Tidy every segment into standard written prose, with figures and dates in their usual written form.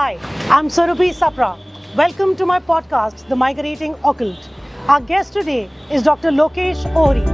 Hi, I'm Surabhi Sapra. Welcome to my podcast, The Migrating Occult. Our guest today is Dr. Lokesh Ohri.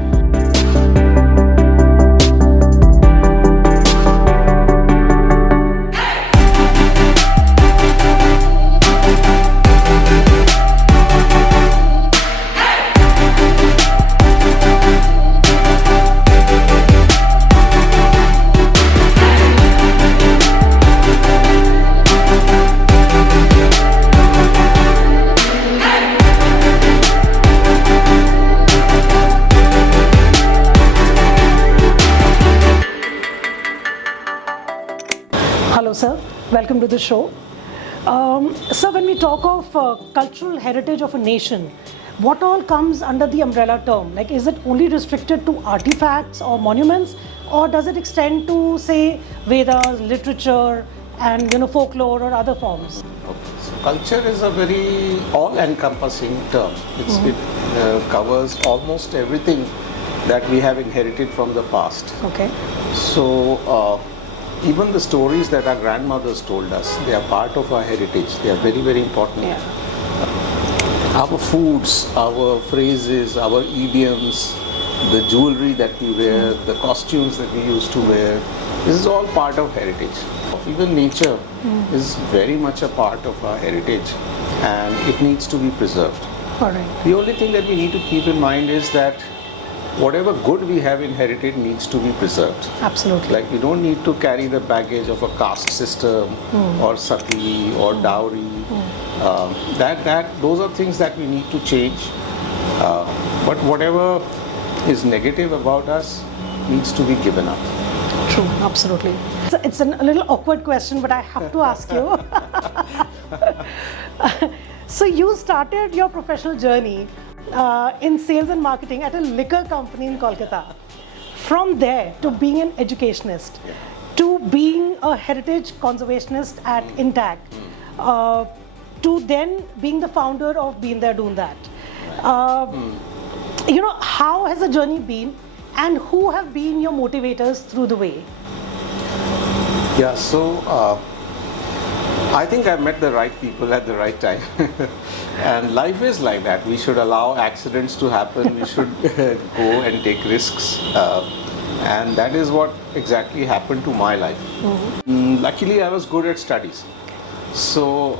Hello, sir. Welcome to the show. Sir, when we talk of cultural heritage of a nation, what all comes under the umbrella term? Like, is it only restricted to artifacts or monuments, or does it extend to, say, Vedas, literature, and folklore or other forms? So culture is a very all-encompassing term. It covers almost everything that we have inherited from the past. Okay. So even the stories that our grandmothers told us, they are part of our heritage. They are very, very important. Yeah. Our foods, our phrases, our idioms, the jewelry that we wear, the costumes that we used to wear, this is all part of heritage. Even nature is very much a part of our heritage, and it needs to be preserved. All right. The only thing that we need to keep in mind is that whatever good we have inherited needs to be preserved. Absolutely. Like, we don't need to carry the baggage of a caste system or sati or dowry. Those are things that we need to change. But whatever is negative about us needs to be given up. True, absolutely. It's a little awkward question, but I have to ask you. So you started your professional journey in sales and marketing at a liquor company in Kolkata. From there to being an educationist, to being a heritage conservationist at Intact, to then being the founder of Been There Doing That. How has the journey been, and who have been your motivators through the way? Yeah, so I think I met the right people at the right time. And life is like that. We should allow accidents to happen. We should go and take risks. And that is what exactly happened to my life. Luckily, I was good at studies. So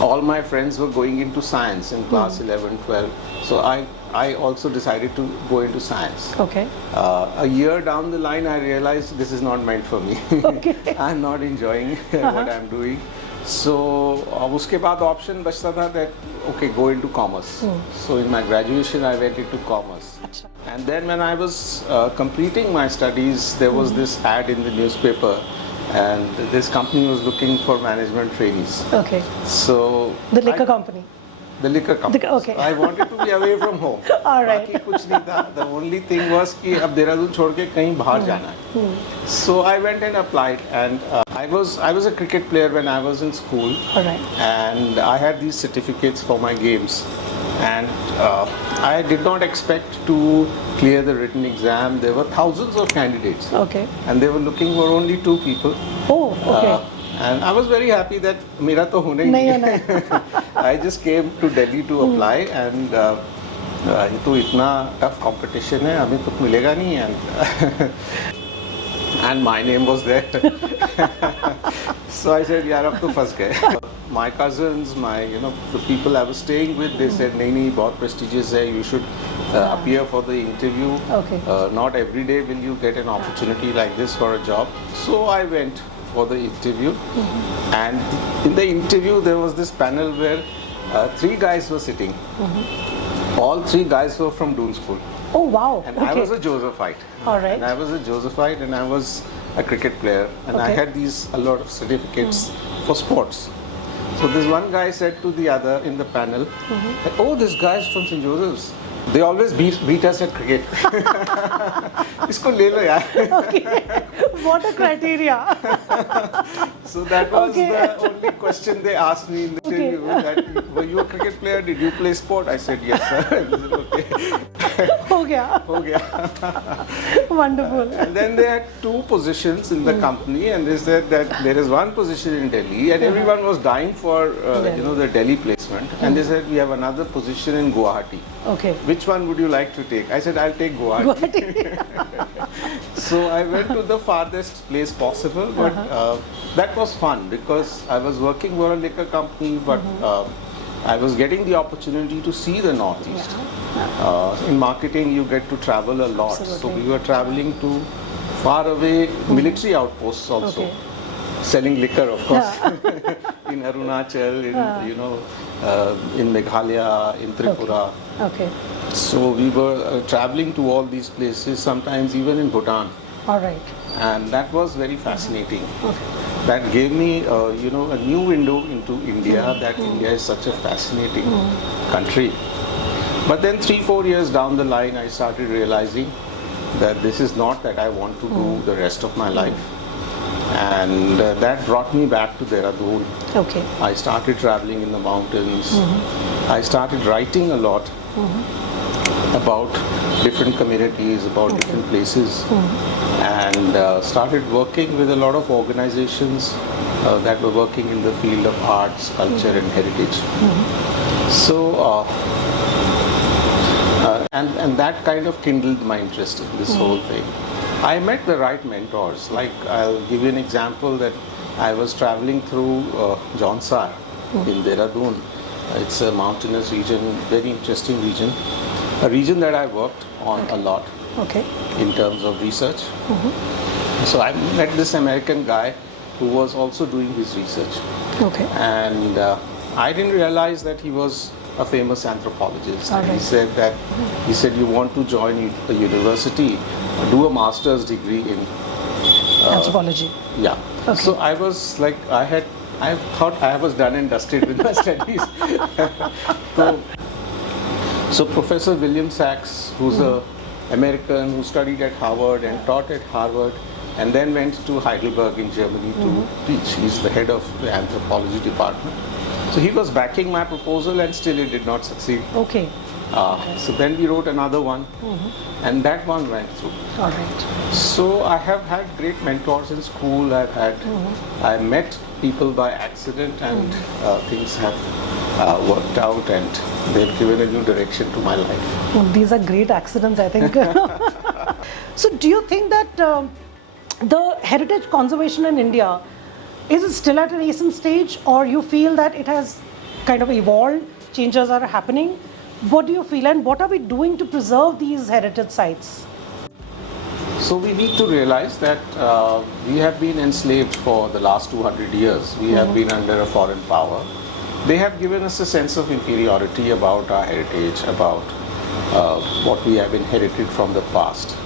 all my friends were going into science in class 11, 12. So I also decided to go into science. Okay. A year down the line, I realized this is not meant for me. Okay. I'm not enjoying what I'm doing. So उसके बाद option बचता था that okay, go into commerce. So in my graduation, I went into commerce. Achha. And then when I was completing my studies, there was this ad in the newspaper, and this company was looking for management trainees. Okay. So The liquor company. The liquor company. Okay. So I wanted to be away from home. All right. बाकी कुछ नहीं था. The only thing was कि अब देहरादून छोड़ के कहीं बाहर जाना है. So I went and applied, and I was a cricket player when I was in school. All right. And I had these certificates for my games, and I did not expect to clear the written exam. There were thousands of candidates. Okay. And they were looking for only 2 people. Oh, okay. And I was very happy that मेरा तो होना ही नहीं नहीं है. I just came to Delhi to apply, and ये तो इतना tough competition है, हमें तो मिलेगा नहीं, and my name was there. So I said, यार अब तो फंस गए. My cousins, the people I was staying with, they said, नहीं बहुत prestigious है, you should appear for the interview. Okay. Not every day will you get an opportunity like this for a job. So I went for the interview, and in the interview there was this panel where 3 guys were sitting. All 3 guys were from Doon School. Oh, wow. And Okay. I was a Josephite. All right. And I was a Josephite, and I was a cricket player, and I Okay. had a lot of certificates for sports. So this one guy said to the other in the panel, that, oh, this guy is from St. Joseph's. They always beat us at cricket. इसको ले लो यार. Okay. What a criteria. So that was Okay. the only question they asked me in the Okay. interview. That, were you a cricket player? Did you play sport? I said yes, sir. They said, okay. हो गया. Oh yeah. Wonderful. And then they had two positions in the company, and they said that there is one position in Delhi, and everyone was dying for the Delhi placement. And they said we have another position in Guwahati. Okay. Which one would you like to take? I said I'll take Guwahati. So I went to the farthest place possible, but that was fun because I was working for a liquor company, but I was getting the opportunity to see the Northeast. In marketing, you get to travel a lot. Absolutely. So we were traveling to far away military outposts also. Okay. Selling liquor, of course, in Arunachal, in Meghalaya, in Tripura. Okay. So we were traveling to all these places, sometimes even in Bhutan, All right. and that was very fascinating. Okay. That gave me, a new window into India. That India is such a fascinating country. But then 3-4 years down the line, I started realizing that this is not that I want to do the rest of my life, and that brought me back to Dehradun. Okay. I started traveling in the mountains. I started writing a lot about different communities, about different places, and started working with a lot of organizations that were working in the field of arts, culture, and heritage. So, and that kind of kindled my interest in this whole thing. I met the right mentors. Like, I'll give you an example that I was traveling through Jaunsar in Dehradun. It's a mountainous region, very interesting region. A region that I worked on a lot Okay. in terms of research. So I met this American guy who was also doing his research. Okay. And I didn't realize that he was a famous anthropologist. All And right. he said you want to join a university, do a master's degree in Anthropology. yeah. Okay. So I was like, I thought I was done and dusted with my studies. So Professor William Sachs, who's a American who studied at Harvard and taught at Harvard, and then went to Heidelberg in Germany to teach. He's the head of the anthropology department. So he was backing my proposal, and still it did not succeed. Okay. So then we wrote another one, and that one went through. All right. So I have had great mentors in school. I met people by accident, and things have worked out, and they've given a new direction to my life. Well, these are great accidents, I think. So, do you think that the heritage conservation in India is it still at a nascent stage, or you feel that it has kind of evolved, changes are happening? What do you feel, and what are we doing to preserve these heritage sites? So we need to realize that we have been enslaved for the last 200 years. We have been under a foreign power. They have given us a sense of inferiority about our heritage, about what we have inherited from the past.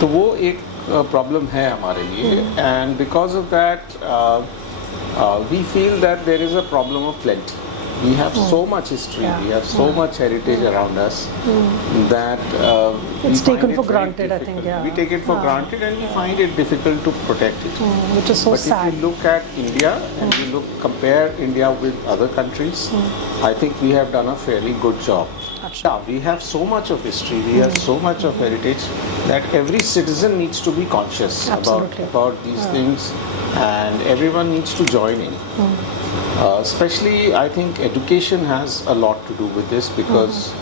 तो वो एक problem है हमारे लिए, and because of that, we feel that there is a problem of plenty. We have so much history, we have so much heritage around us that we It's find taken it for very granted, I think, difficult. yeah. We take it for granted, and we find it difficult to protect it. Which is so But sad. if you look at India and you compare India with other countries, I think we have done a fairly good job. Yeah, we have so much of history, we have so much of heritage that every citizen needs to be conscious Absolutely. about these things, and everyone needs to join in. Especially, I think education has a lot to do with this, because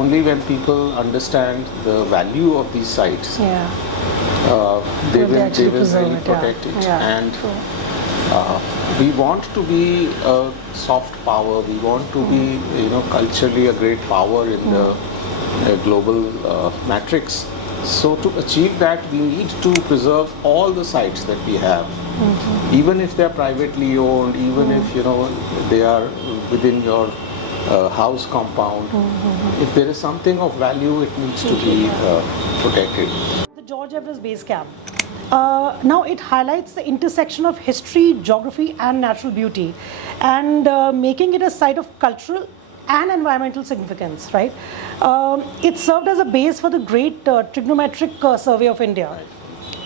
only when people understand the value of these sites, Yeah. they Will they will actually really preserve it, yeah. protect it. Yeah, And true. we want to be a soft power. We want to be, culturally a great power in the global matrix. So to achieve that, we need to preserve all the sites that we have, even if they are privately owned, even if they are within your house compound. If there is something of value, it needs to be protected. The George Everest Base Camp. Now it highlights the intersection of history, geography, and natural beauty, and making it a site of cultural and environmental significance, right? It served as a base for the great trigonometric survey of India.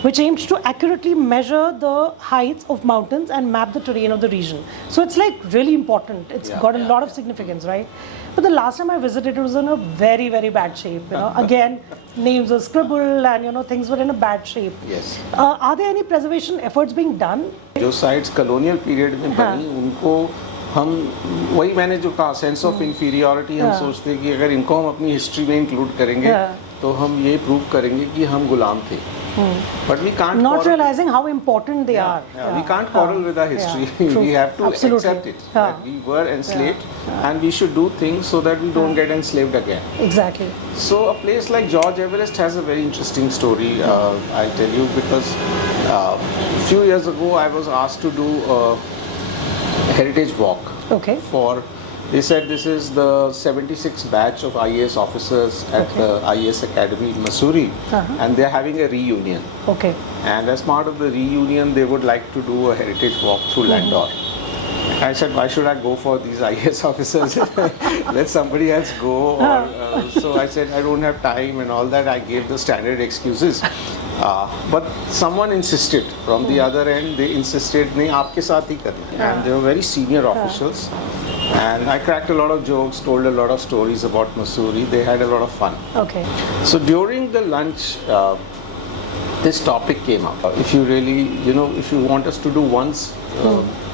which aims to accurately measure the heights of mountains and map the terrain of the region. So it's like really important. It's got a lot of significance, right? But the last time I visited, it was in a very, very bad shape. Again, names were scribbled and things were in a bad shape. Yes. Are there any preservation efforts being done? जो sites colonial period में बनी उनको हम वही मैंने जो कहा sense of inferiority हम सोचते हैं कि अगर इनको हम अपनी हिस्ट्री में इंक्लूड करेंगे तो हम ये प्रूव करेंगे कि हम गुलाम थे. But we can't not realizing how important they are. We can't quarrel with our history. We have to accept it that we were enslaved and we should do things so that we don't get enslaved again. Exactly. So a place like George Everest has a very interesting story. I'll tell you because a few years ago I was asked to do a heritage walk. Okay. They said this is the 76th batch of IAS officers at the IAS Academy in Mussoorie, and they're having a reunion. Okay. And as part of the reunion, they would like to do a heritage walk through Landor. I said, why should I go for these IAS officers? Let somebody else go. So I said, I don't have time and all that. I gave the standard excuses. But someone insisted from the other end. They insisted, "नहीं आपके साथ ही करना." And they were very senior officials. And I cracked a lot of jokes, told a lot of stories about Mussoorie. They had a lot of fun. Okay. So during the lunch, this topic came up. If you really, if you want us to do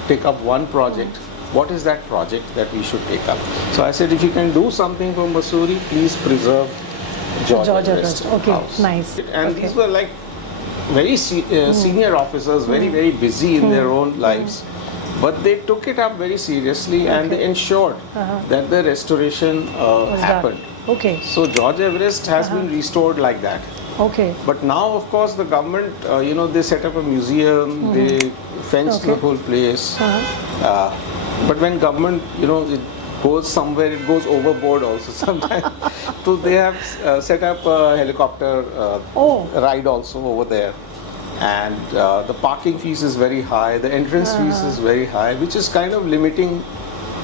take up one project, what is that project that we should take up? So I said, if you can do something for Mussoorie, please preserve George Everest Okay, House. nice. And these were like very senior officers, very, very busy in their own lives. But they took it up very seriously and they ensured that the restoration happened. Okay. So George Everest has been restored like that. Okay. But now, of course, the government, they set up a museum, they fenced the whole place. But when government, it goes somewhere, it goes overboard also sometimes. So they have set up a helicopter ride also over there. And the parking fees is very high, the entrance fees is very high, which is kind of limiting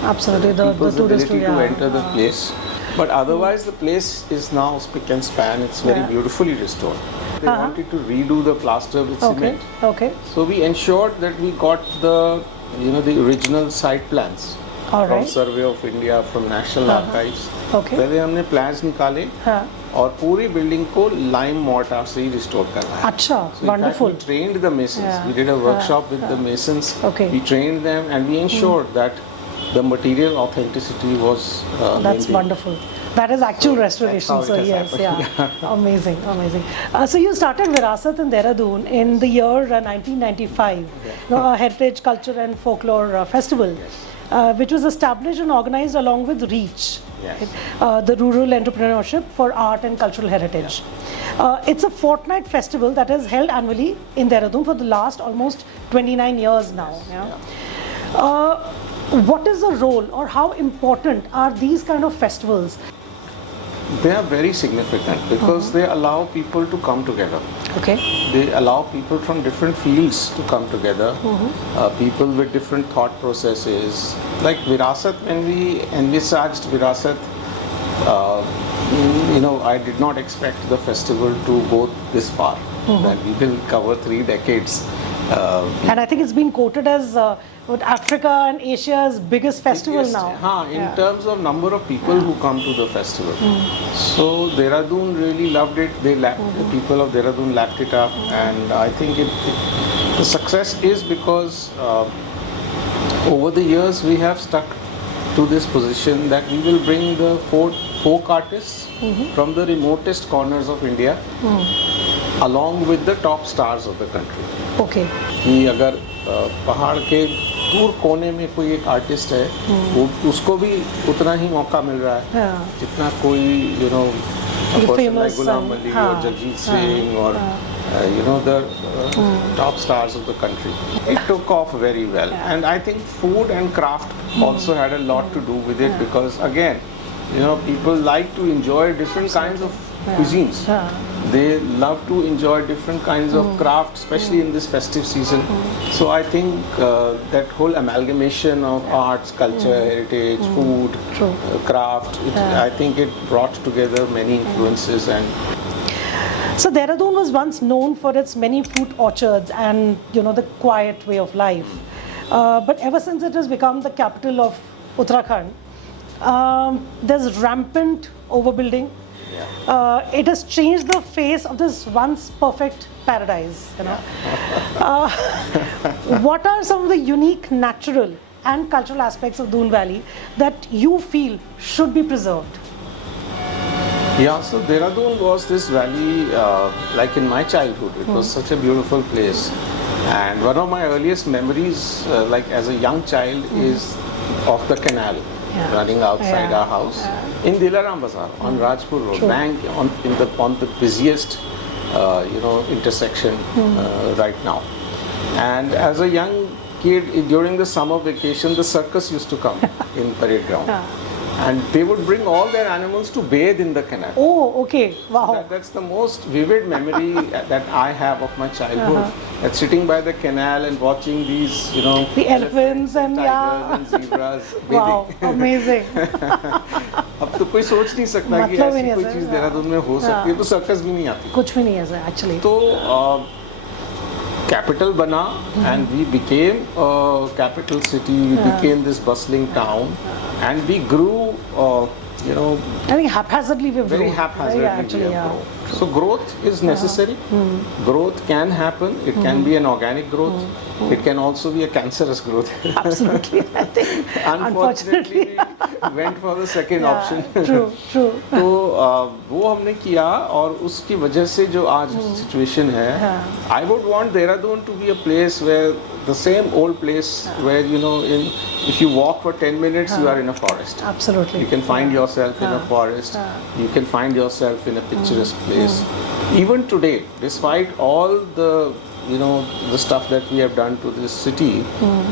people's ability to enter the place. But otherwise the place is now spick and span, it's very beautifully restored. They wanted to redo the plaster with cement. Okay. So we ensured that we got the original site plans from Survey of India, from National Archives. Okay. पहले हमने plans निकाले और पूरी building को lime mortar से ही restore करवाया. अच्छा, So wonderful. we trained the masons. We did a workshop with the masons. Okay. We trained them and we ensured that the material authenticity was That's maintained. wonderful. That is actual restoration. That's how So it has yes, happened. amazing. So you started Virasat in Dehradun in the year 1995, a heritage, culture and folklore festival, which was established and organized along with REACH. Yes. The Rural Entrepreneurship for Art and Cultural Heritage. It's a fortnight festival that is held annually in Dehradun for the last almost 29 years now. What is the role or how important are these kind of festivals? They are very significant because they allow people to come together. Okay. They allow people from different fields to come together, people with different thought processes. Like Virasat, when we envisaged Virasat, I did not expect the festival to go this far, that we will cover 3 decades. And I think it's been quoted as Africa and Asia's biggest festival now. In terms of number of people who come to the festival. So Dehradun really loved it. The people of Dehradun lapped it up, and I think the success is because over the years we have stuck to this position that we will bring the folk artists from the remotest corners of India along with the top stars of the country. Okay. कि अगर पहाड़ के दूर कोने में कोई एक artist है, वो उसको भी उतना ही मौका मिल रहा है जितना कोई a person like Ghulam Ali or Jagjit Singh or the top stars of the country. It took off very well, and I think food and craft also had a lot to do with it because again, people like to enjoy different kinds of cuisines. They love to enjoy different kinds of craft, especially in this festive season. So I think that whole amalgamation of arts, culture, heritage, food, craft, I think it brought together many influences. And So Dehradun was once known for its many fruit orchards and the quiet way of life. But ever since it has become the capital of Uttarakhand, there's rampant overbuilding. It has changed the face of this once perfect paradise. What are some of the unique natural and cultural aspects of Doon Valley that you feel should be preserved? Yeah, so Dehradun was this valley, like in my childhood. It was such a beautiful place. And one of my earliest memories, like as a young child, is of the canal running outside our house in Dilaram Bazaar on Rajpur Road, bank on the busiest, intersection right now. And as a young kid, during the summer vacation, the circus used to come in parade ground. And they would bring all their animals to bathe in the canal. Oh, okay. Wow. That's the most vivid memory that I have of my childhood. That sitting by the canal and watching these, the elephants and tigers and zebras bathing. Wow, amazing. अब तो कोई सोच नहीं सकता कि ऐसी कोई चीज़ देहरादून में हो सकती है, तो सर्कस भी नहीं आती. कुछ भी नहीं है actually. तो capital bana and we became a capital city. We became this bustling town, and we grew. I think haphazardly we've very grown. haphazardly Actually, we have grown. So growth is necessary. Growth can happen. It can be an organic growth. It can also be a cancerous growth. Absolutely, I think. Unfortunately, we went for the second option. True. तो वो हमने किया और उसकी वजह से जो आज सिचुएशन है, I would want Dehradun to be a place where the same old place where if you walk for 10 minutes you are in a forest. Absolutely. You can find yourself in a forest. You can find yourself in a picturesque place. Even today, despite all the the stuff that we have done to this city,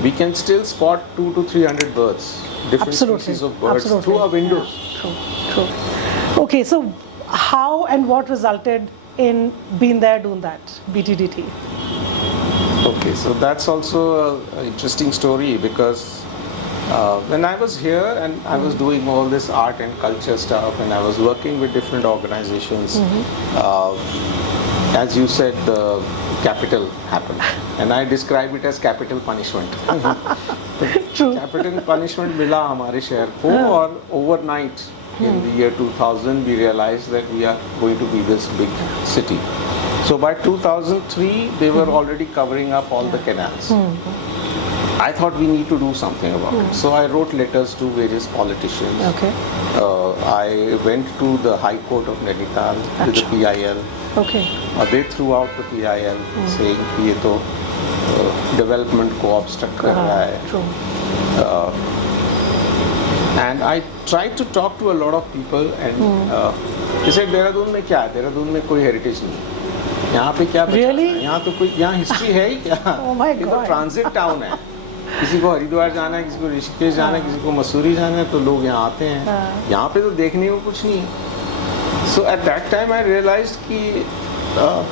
we can still spot 200 to 300 birds, different species of birds through our windows. True. Okay, so how and what resulted in Been There, Doon That, BTDT? Okay, so that's also an interesting story because when I was here and I was doing all this art and culture stuff and I was working with different organizations, as you said, the capital happened, and I describe it as capital punishment. True. Capital punishment मिला हमारे शहर को और overnight in the year 2000 we realized that we are going to be this big city. So by 2003 they were already covering up all the canals. I thought we need to do something about it. So I wrote letters to various politicians. Okay. I went to the High Court of Nainital to the PIL. Okay. They threw out the PIL saying कि ये तो development को obstruct कर रहा है. True. And I tried to talk to a lot of people and they said Dehradun में क्या है? देहरादून में कोई heritage नहीं है. यहाँ पे क्या बचा? Really? यहाँ तो कोई यहाँ history है ही क्या? Oh my ये तो God. transit town है. किसी को हरिद्वार जाना है, किसी को ऋषिकेश जाना है, किसी को मसूरी जाना है, तो लोग यहाँ आते हैं. यहाँ पे तो देखने को कुछ नहीं है. So at that time I realized कि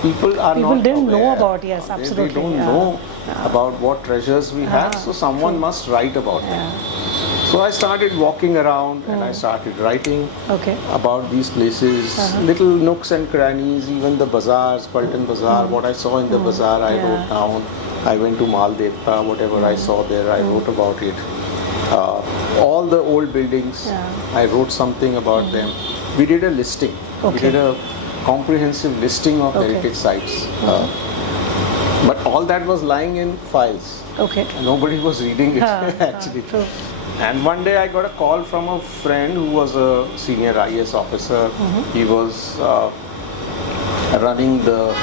people didn't know aware. about, yes, absolutely. They don't know about what treasures we have, so someone must write about it. So I started walking around and I started writing about these places, little nooks and crannies, even the bazaars, Paltan Bazaar, what I saw in the bazaar I wrote down. I went to Maldevta, whatever I saw there I wrote about it. All the old buildings, I wrote something about them. We did a listing. We did a comprehensive listing of heritage sites. But all that was lying in files. Okay. Nobody was reading it actually. True. And one day I got a call from a friend who was a senior IAS officer. He was running the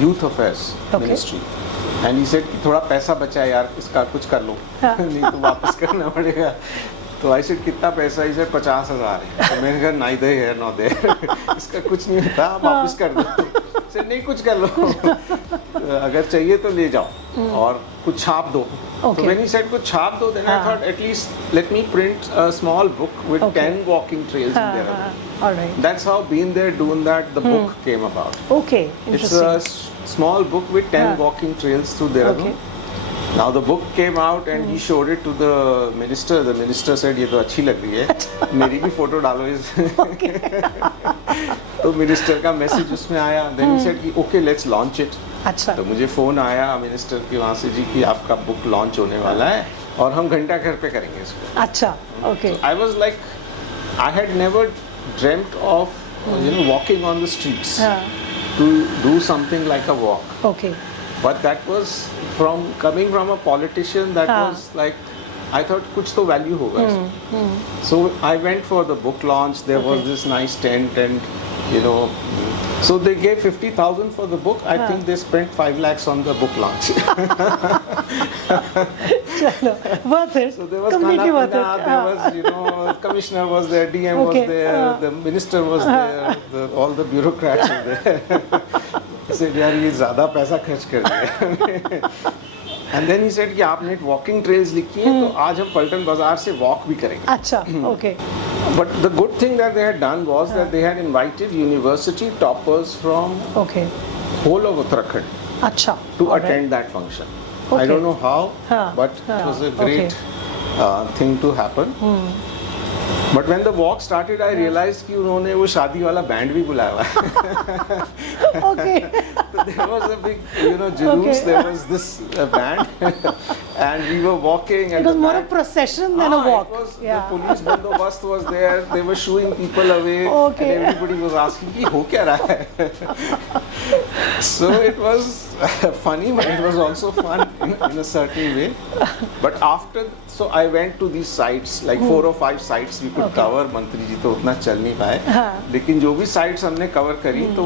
youth affairs ministry. And he said कि थोड़ा पैसा बचा है यार, इसका कुछ कर लो, नहीं तो वापस करना पड़ेगा. तो I said कितना पैसा? he said 50,000 है. तो मैंने कहा neither here nor there. इसका कुछ नहीं होता, आप वापस कर दो. सर नहीं कुछ कर लो, अगर चाहिए तो ले जाओ और कुछ छाप दो. So when he said कुछ छाप दो, then I thought at least let me print a small book with 10 walking trails in there. All right. That's how Been There, Doon That, the book came about. Okay. It's Interesting. a small book with 10 walking trails through Dehradun. Now the book came out and he showed it to the minister. The minister said ये तो अच्छी लग रही है, मेरी भी photo डालो इस. तो मिनिस्टर का मैसेज उसमें आया, देन ही सेड कि ओके लेट्स लॉन्च इट। अच्छा, तो मुझे फ़ोन आया मिनिस्टर के वहाँ से जी कि आपका बुक लॉन्च होने वाला है और हम घंटा घर पे करेंगे इसको। अच्छा, okay, I was like, I had never dreamed of walking on the streets to do something like a walk, okay, but that was coming from a politician, that was like, I thought कुछ तो value होगा इसमें। So I went for the book launch, there was this nice tent and so they gave 50,000 for the book. I think they spent 5 lakhs on the book launch. चलो, worth it, So there was completely khana worth pina, it, there was commissioner was there, DM Okay, was there, the minister was there, all the bureaucrats were there. He said यार ये ज़्यादा पैसा खर्च कर दिया। And then he said कि आपने walking trails लिखी हैं तो आज हम पलटन बाजार से walk भी करेंगे। अच्छा, okay, But the good thing that they had done was that they had invited university toppers from okay, whole of Uttarakhand अच्छा, to alright. attend that function. Okay. I don't know how, हाँ, but it was a हाँ, great thing to happen. But when the walk started, I realized कि उन्होंने वो शादी वाला band भी बुलाया हुआ है। okay, So there was a big, juloos. Okay. There was this band, and we were walking. And it was the more a band- procession than a walk, It was, yeah, The police bandobast was there. They were shooing people away, Okay. and everybody was asking, "कि हो क्या रहा है?" So it was funny, but it was also fun in a certain way. But after, so I went to these sites, like 4 or 5 sites we could cover. मंत्री जी तो उतना चल नहीं पाए, लेकिन जो भी sites हमने cover करी तो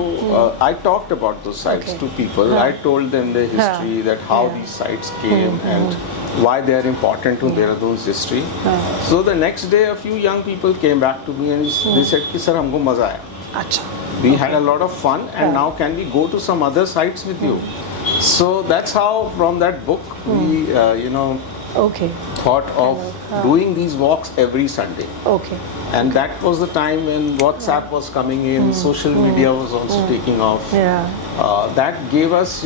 I talked about those sites to people. I told them the history, that how these sites came and why they are important to Dehradun's history. So the next day a few young people came back to me and they said कि sir हमको मजा आया. अच्छा, We had a lot of fun and now can we go to some other sites with you? So that's how from that book we okay, thought of doing these walks every Sunday. okay, And that was the time when WhatsApp was coming in, social media was also taking off. yeah, That gave us,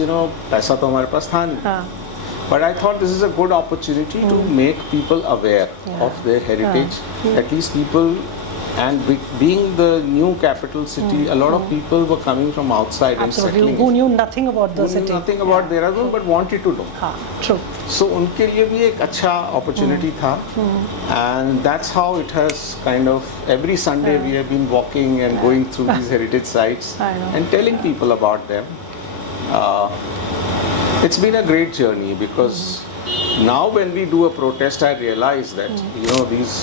पैसा तो हमारे पास था नहीं. हाँ, But I thought this is a good opportunity to make people aware of their heritage. At least people, and being the new capital city, a lot of people were coming from outside and absolutely, settling. who knew nothing about the Who knew city, nothing about Dehradun but wanted to know. हाँ, true, So उनके लिए भी एक अच्छा opportunity था, and that's how it has kind of every Sunday we have been walking and going through these heritage sites I know. and telling people about them. It's been a great journey because now when we do a protest, I realize that these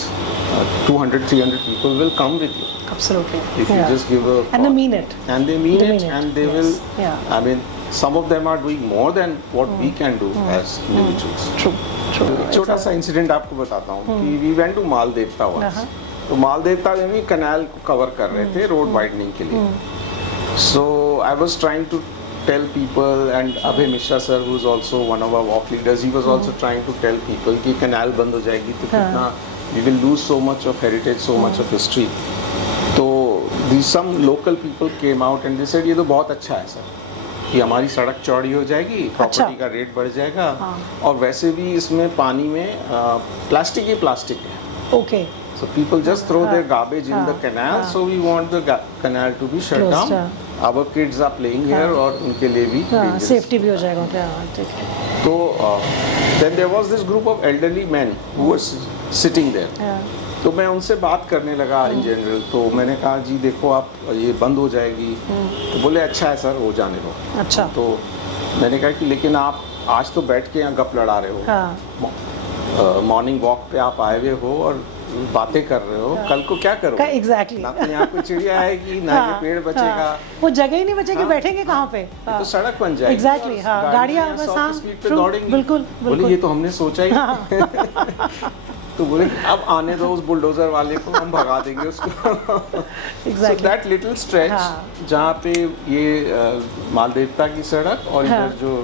200-300 people will come with you absolutely, if you just give a and they mean it, and they mean it, and they yes, will. yeah. I mean, some of them are doing more than what we can do as individuals. true, true, एक छोटा सा incident आपको बताता हूँ कि we went to माल देवता once. तो माल देवता में भी कनाल को कवर कर रहे थे रोड वाइडनिंग के लिए. So I was trying to tell people, and Abhay Mishra sir, who is also one of our walk leaders, he was also trying to tell people कि कनाल बंद हो जाएगी तो कितना we will lose so much of heritage, so much of history. तो some local people came out and they said ये तो बहुत अच्छा है सर कि हमारी सड़क चौड़ी हो जाएगी, प्रॉपर्टी का रेट बढ़ जाएगा, और वैसे भी इसमें पानी में प्लास्टिक ही प्लास्टिक है. okay, So people just throw their garbage in the canal. So we want the canal to be shut Closed down. down. Our kids are playing here, और उनके लिए भी हाँ, dangerous. सेफ्टी भी हो जाएगा उनके, हाँ, ठीक है, तो then there was this group of elderly men who were sitting there. तो मैं उनसे बात करने लगा इन जनरल. तो मैंने कहा जी देखो आप ये बंद हो जाएगी. तो बोले अच्छा है सर, हो जाने दो. अच्छा, तो मैंने कहा कि लेकिन आप आज तो बैठ के यहाँ गप लड़ा रहे हो, हाँ, मॉर्निंग वॉक पे आप आए हुए हो और बातें कर रहे हो, कल को क्या करोगे? एग्जैक्टली, ना तो यहाँ कोई चिड़िया आएगी, ना ये पेड़ बचेगा, वो जगह ही नहीं बचेगी, बैठेंगे कहाँ पे? ये तो सड़क बन जाएगी. एग्जैक्टली, हाँ, गाड़ियाँ बस, हाँ, स्पीड पे true, दौड़ेंगी. बिल्कुल, बोले ये तो हमने सोचा ही नहीं. तो बोले अब आने दो उस बुलडोजर वाले को, हम भगा देंगे उसको. So that little stretch जहाँ पे ये मालदेवता की सड़क और इधर जो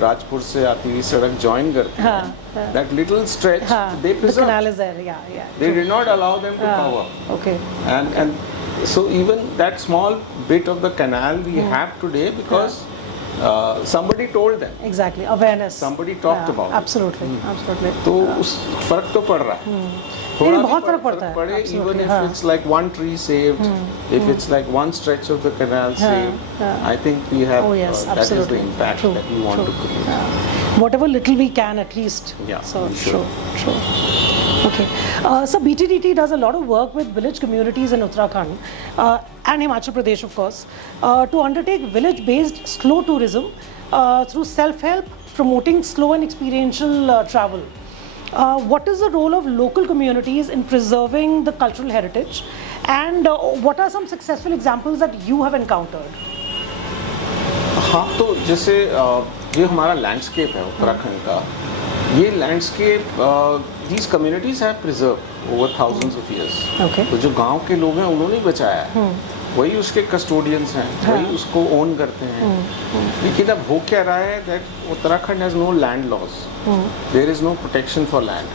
राजपुर से आती हुई सड़क ज्वाइन करती है, that little stretch they the preserved. canal is there, yeah, They did not allow them to cover. okay, And so even that small bit of the canal we have today because somebody told them. exactly, awareness, Somebody talked about it. absolutely, absolutely. तो उस फर्क तो पड़ रहा है. थोड़ा भी बहुत फर्क पड़ता है, पड़े, absolutely, even if हाँ. it's like one tree saved, if it's like one stretch of the canal saved, I think we have Oh yes, that is the absolutely. impact True, that we want true. to create. Whatever little we can, at least. Yeah, So we should. true. Okay. So BTDT does a lot of work with village communities in Uttarakhand and Himachal Pradesh, of course, to undertake village-based slow tourism through self-help, promoting slow and experiential travel. What is the role of local communities in preserving the cultural heritage, and what are some successful examples that you have encountered? हाँ, तो जैसे ये हमारा landscape है उत्तराखंड का, ये landscape these communities have preserve over thousands of years. Okay. तो जो गांव के लोग हैं उन्होंने ही बचाया है, वही उसके कस्टोडियंस हैं, वही उसको ओन करते हैं. लेकिन अब हो क्या रहा है that Uttarakhand has no land laws, there is no protection for land,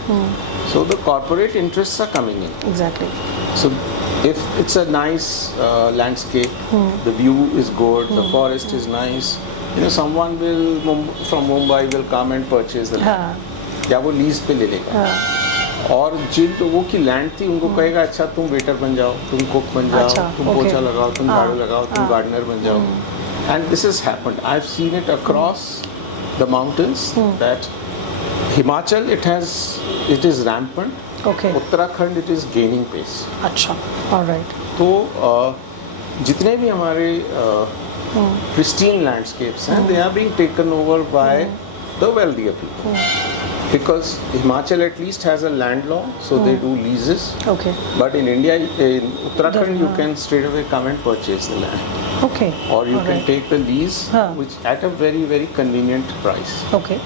so the corporate interests are coming in. Exactly. So if it's a nice landscape, the view is good, the forest is nice, you know, someone from Mumbai will come and purchase the land. हाँ. या वो lease पे ले लेगा. और जिन लोगों की land थी उनको कहेगा अच्छा तुम वेटर बन जाओ, तुम कुक बन जाओ, अच्छा, तुम okay. पोछा लगाओ, तुम झाड़ू लगाओ, तुम गार्डनर बन जाओ. And this has happened. I've seen it across the mountains that Himachal it is rampant. Okay. Uttarakhand it is gaining pace. अच्छा. All right. तो जितने भी हमारे pristine landscapes हैं, they are being taken over by the wealthier people. Because Himachal at least has a land law, so they do leases. Okay. But in India, in Uttarakhand, you can straight away come and purchase the land. Okay. Or you All can right. take the lease, which at a very, very convenient price. Okay.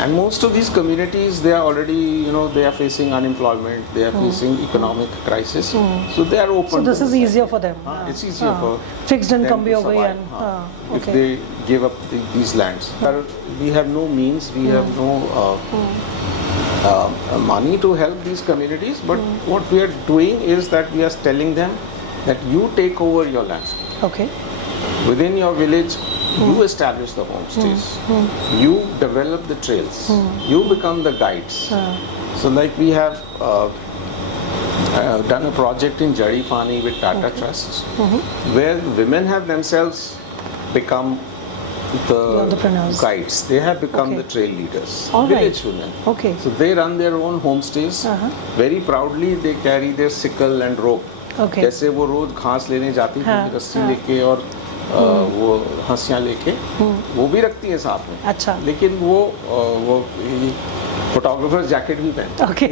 And most of these communities, they are already, you know, they are facing unemployment, they are facing economic crisis, so they are open. So this to is this. easier for them. It's easier for fixed income them भी to हो गई survive, and if okay. they give up these lands. We have no means, we have no money to help these communities, but what we are doing is that we are telling them that you take over your lands. Okay. Within your village, you establish the homestays, you develop the trails, you become the guides. So like we have done a project in Jari Pani with Tata Trusts, where women have themselves become the entrepreneurs. guides. They have become Okay. the trail leaders, All right. village women. Okay. So they run their own homestays. Very proudly they carry their sickle and rope. Okay. जैसे वो रोज घास लेने जाती थी रस्सी लेके और वो हंसियाँ लेके, वो भी रखती हैं साथ में. अच्छा. लेकिन वो फोटोग्राफर जैकेट भी पहनते हैं. Okay.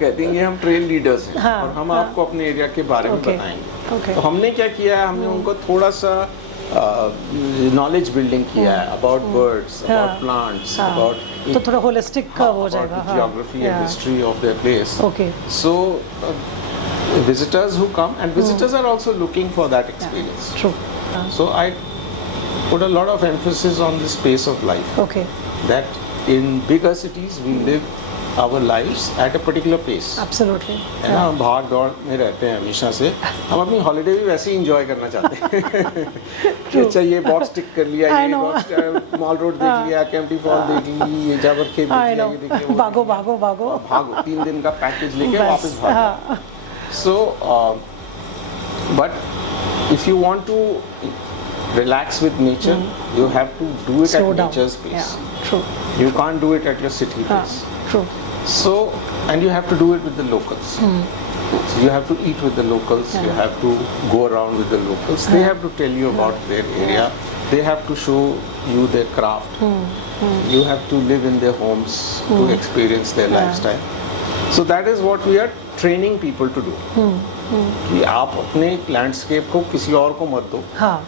कहती हैं ये हम ट्रेल लीडर्स हैं हाँ, और हम आपको अपने एरिया के बारे में Okay. बताएंगे. Okay. तो हमने क्या किया है, हमने उनको थोड़ा सा नॉलेज बिल्डिंग किया है about birds, about plants, about तो थोड़ा होलिस्टिक हो जाएगा. Geography and history of their place. Okay. So visitors who come, and visitors are also looking for that experience. True. So I put a lot of emphasis on the space of life. Okay. That in bigger cities we live our lives at a particular pace. Absolutely. है ना, हम भाग दौड़ में रहते हैं हमेशा से. हम अपनी हॉलीडे भी वैसे ही इंजॉय करना चाहते हैं. कि अच्छा ये बॉक्स टिक कर लिया, I ये know. बॉक्स मॉल रोड देख लिया, कैंपटी फॉल देख ली, ये जावर खेत देख I लिया, know. ये देख लिया, वो भागो देख लिया. भागो भागो. भागो 3 दिन का पैकेज लेके बस, वापस भागो. हाँ. So, but if you want to relax with nature, you have to do it Slow at down. nature's pace. Yeah. True. You can't do it at your city pace. True. So, and you have to do it with the locals. So you have to eat with the locals. You have to go around with the locals. They have to tell you about their area. They have to show you their craft. You have to live in their homes to experience their lifestyle. So that is what we are training people to do. कि आप अपने landscape को किसी और को मत दो. हाँ.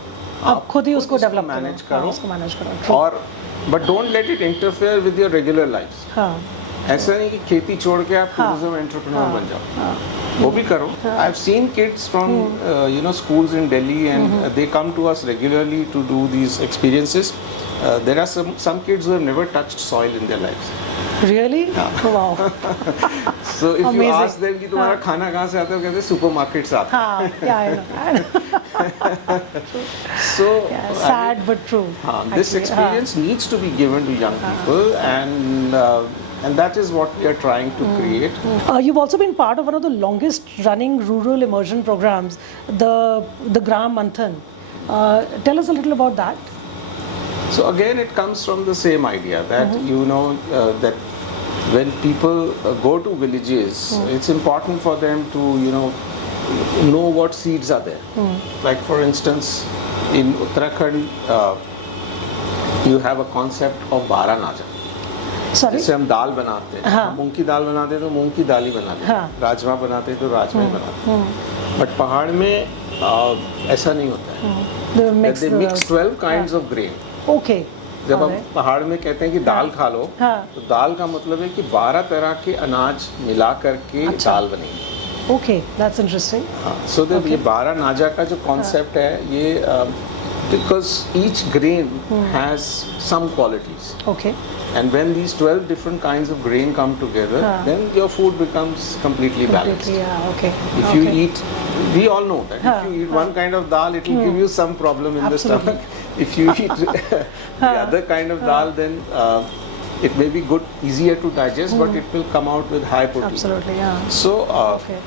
आप खुद ही उसको डेवलप मैनेज करो. करो. उसको मैनेज करो. True. और but don't let it interfere with your regular life. हाँ. ऐसा नहीं कि खेती छोड़ के आप टूरिज्म एंटरप्रेन्योर बन जाओ. वो भी करो. I have seen kids from you know schools in Delhi and they come to us regularly to do these experiences. There are some kids who have never touched soil in their lives. Really? Wow. So if you Amazing. ask them कि तुम्हारा खाना कहाँ से आता है, वो कहते हैं सुपरमार्केट से आता हाँ, yeah, I know. है. So Yeah, sad but true. this actually. experience needs to be given to young people, and that is what we are trying to create. You've also been part of one of the longest running rural immersion programs, the Gram Manthan. Tell us a little about that. So again, it comes from the same idea that that when people go to villages, it's important for them to know what seeds are there. Like for instance, in Uttarakhand, you have a concept of Bara Naja. Sorry. जैसे हम दाल बनाते हैं, हाँ. हम मूंग की दाल बनाते हैं तो मूंग की दाल ही बनाते हैं, हाँ. राजमा बनाते हैं तो राजमा ही बनाते हैं. बट पहाड़ में ऐसा नहीं होता है. The That mix. they mix 12 kinds of grain. Okay. जब हम Alright. पहाड़ में कहते हैं कि दाल खा लो, हाँ. तो दाल का मतलब है कि 12 तरह के अनाज मिला करके दाल बनेगी. Okay, that's interesting. So that ये 12 नाजा का जो कॉन्सेप्ट है, ये because each grain has some qualities. Okay. And when these 12 different kinds of grain come together, then your food becomes completely balanced. Completely, yeah, okay. If you eat, we all know that if you eat one kind of dal, it will give you some problem in Absolutely. the stomach. If you eat the other kind of dal, then it may be good, easier to digest, but it will come out with high protein. Absolutely, yeah. So, Okay.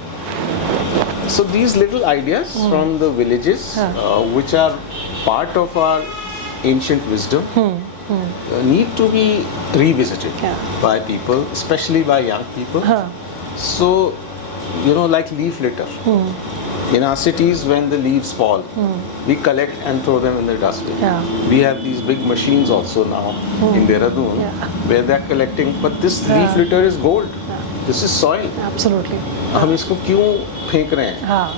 so these little ideas from the villages, which are part of our ancient wisdom, need to be revisited by people, especially by young people. So, like leaf litter. In our cities, when the leaves fall, we collect and throw them in the dustbin. Yeah. We have these big machines also now in Dehradun where they're collecting. But this leaf litter is gold. This is soil. Absolutely. हम इसको क्यों फेंक रहे हैं? हाँ.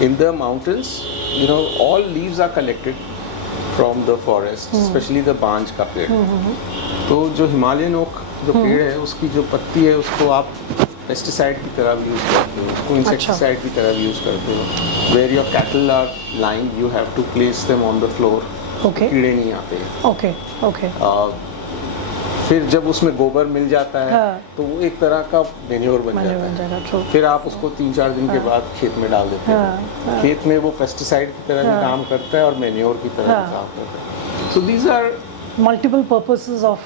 In the mountains, all leaves are collected from the forest, especially the बांज का पेड़. तो जो हिमालयन ओक जो पेड़ है, उसकी जो पत्ती है, उसको आप पेस्टिसाइड की तरह भी यूज करते हो, उसको इंसेक्टिसाइड की तरह भी यूज करते हो. Where your cattle are lying, you have to place them on the floor. Okay. कीड़े नहीं आते. Okay. Okay. फिर जब उसमें गोबर मिल जाता है, हाँ. तो वो एक तरह का मेन्योर बन Manure जाता बन है. जाएगा, true. फिर आप उसको 3-4 दिन के बाद खेत में डाल देते हो. खेत में वो पेस्टिसाइड की तरह भी काम करता है और मेन्योर की तरह भी काम करता है. So these are Multiple purposes of.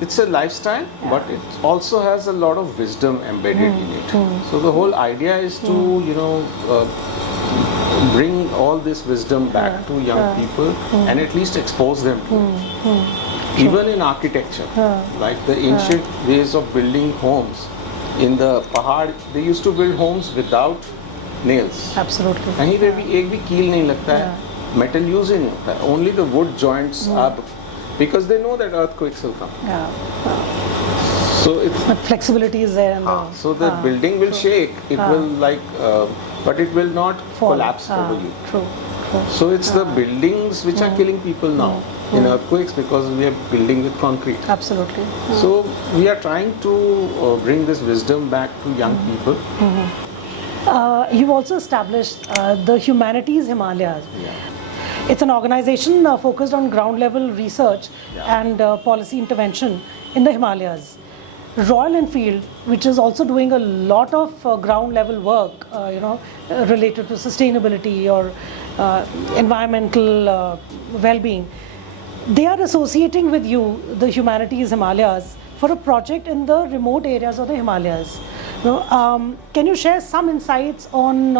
it's a lifestyle, but it also has a lot of wisdom embedded in it. So the whole idea is to bring all this wisdom back to young people and at least expose them to it. Even in architecture, like the ancient ways of building homes in the Pahad, they used to build homes without nails. Absolutely. कहीं पे भी एक भी कील नहीं लगता है, metal use ही नहीं होता है. Only the wood joints are, because they know that earthquakes will come. Yeah. So it's But flexibility is there. And so the building will shake. It will but it will not collapse over you. True. True. So it's the buildings which are killing people now in earthquakes because we are building with concrete. Absolutely. So we are trying to bring this wisdom back to young people. You've also established the Humanities Himalayas. Yeah. It's an organization focused on ground level research and policy intervention in the Himalayas. Royal Enfield, which is also doing a lot of ground level work, related to sustainability or environmental well-being, they are associating with you, the Humanities Himalayas, for a project in the remote areas of the Himalayas. Can you share some insights on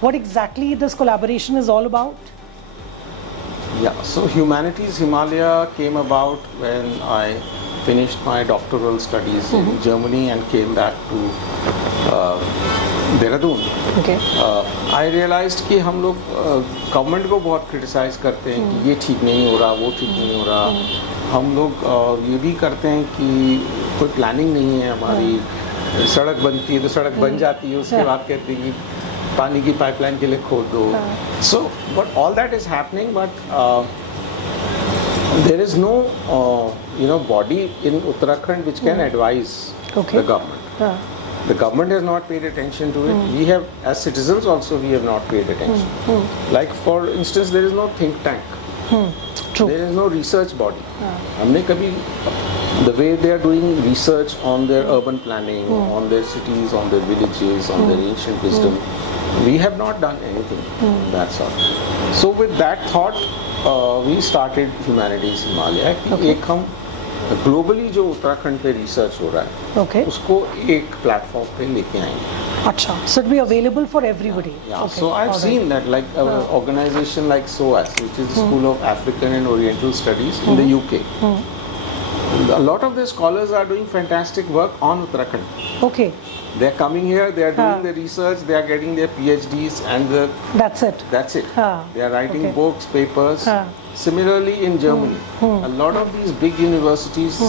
what exactly this collaboration is all about? Yeah, so Humanities Himalaya came about when I finished my doctoral studies in Germany and came back to Dehradun. Okay. I realized कि हम लोग government को बहुत criticise करते हैं कि ये ठीक नहीं हो रहा, वो ठीक नहीं हो रहा. हम लोग ये भी करते हैं कि कोई प्लानिंग नहीं है हमारी. सड़क बनती है तो सड़क बन जाती है, उसके बाद कहते हैं कि पानी की पाइपलाइन के लिए खोद दो. So, but all that is happening, but there is no body in Uttarakhand which can advise the government. The government has not paid attention to it. We have, as citizens also, we have not paid attention. Like for instance, there is no think tank. True. There is no research body. हमने कभी the way they are doing research on their urban planning, on their cities, on their villages, on their ancient wisdom, we have not done anything of that sort. So with that thought, we started Humanities Himalaya. कि एक हम globally जो उत्तराखंड पे research हो रहा है Okay. उसको एक प्लेटफॉर्म पे लेके आएंगे. Acha. So it'll be available for everybody. Yeah, Okay. so I've All right. seen that, like an organization like SOAS, which is the School of African and Oriental Studies in the UK. A lot of the scholars are doing fantastic work on Uttarakhand. Okay. They're coming here, they are doing the research, they are getting their PhDs, and That's it. that's it. Ah, They are writing okay. books, papers. Ah. Similarly, in Germany, a lot of these big universities,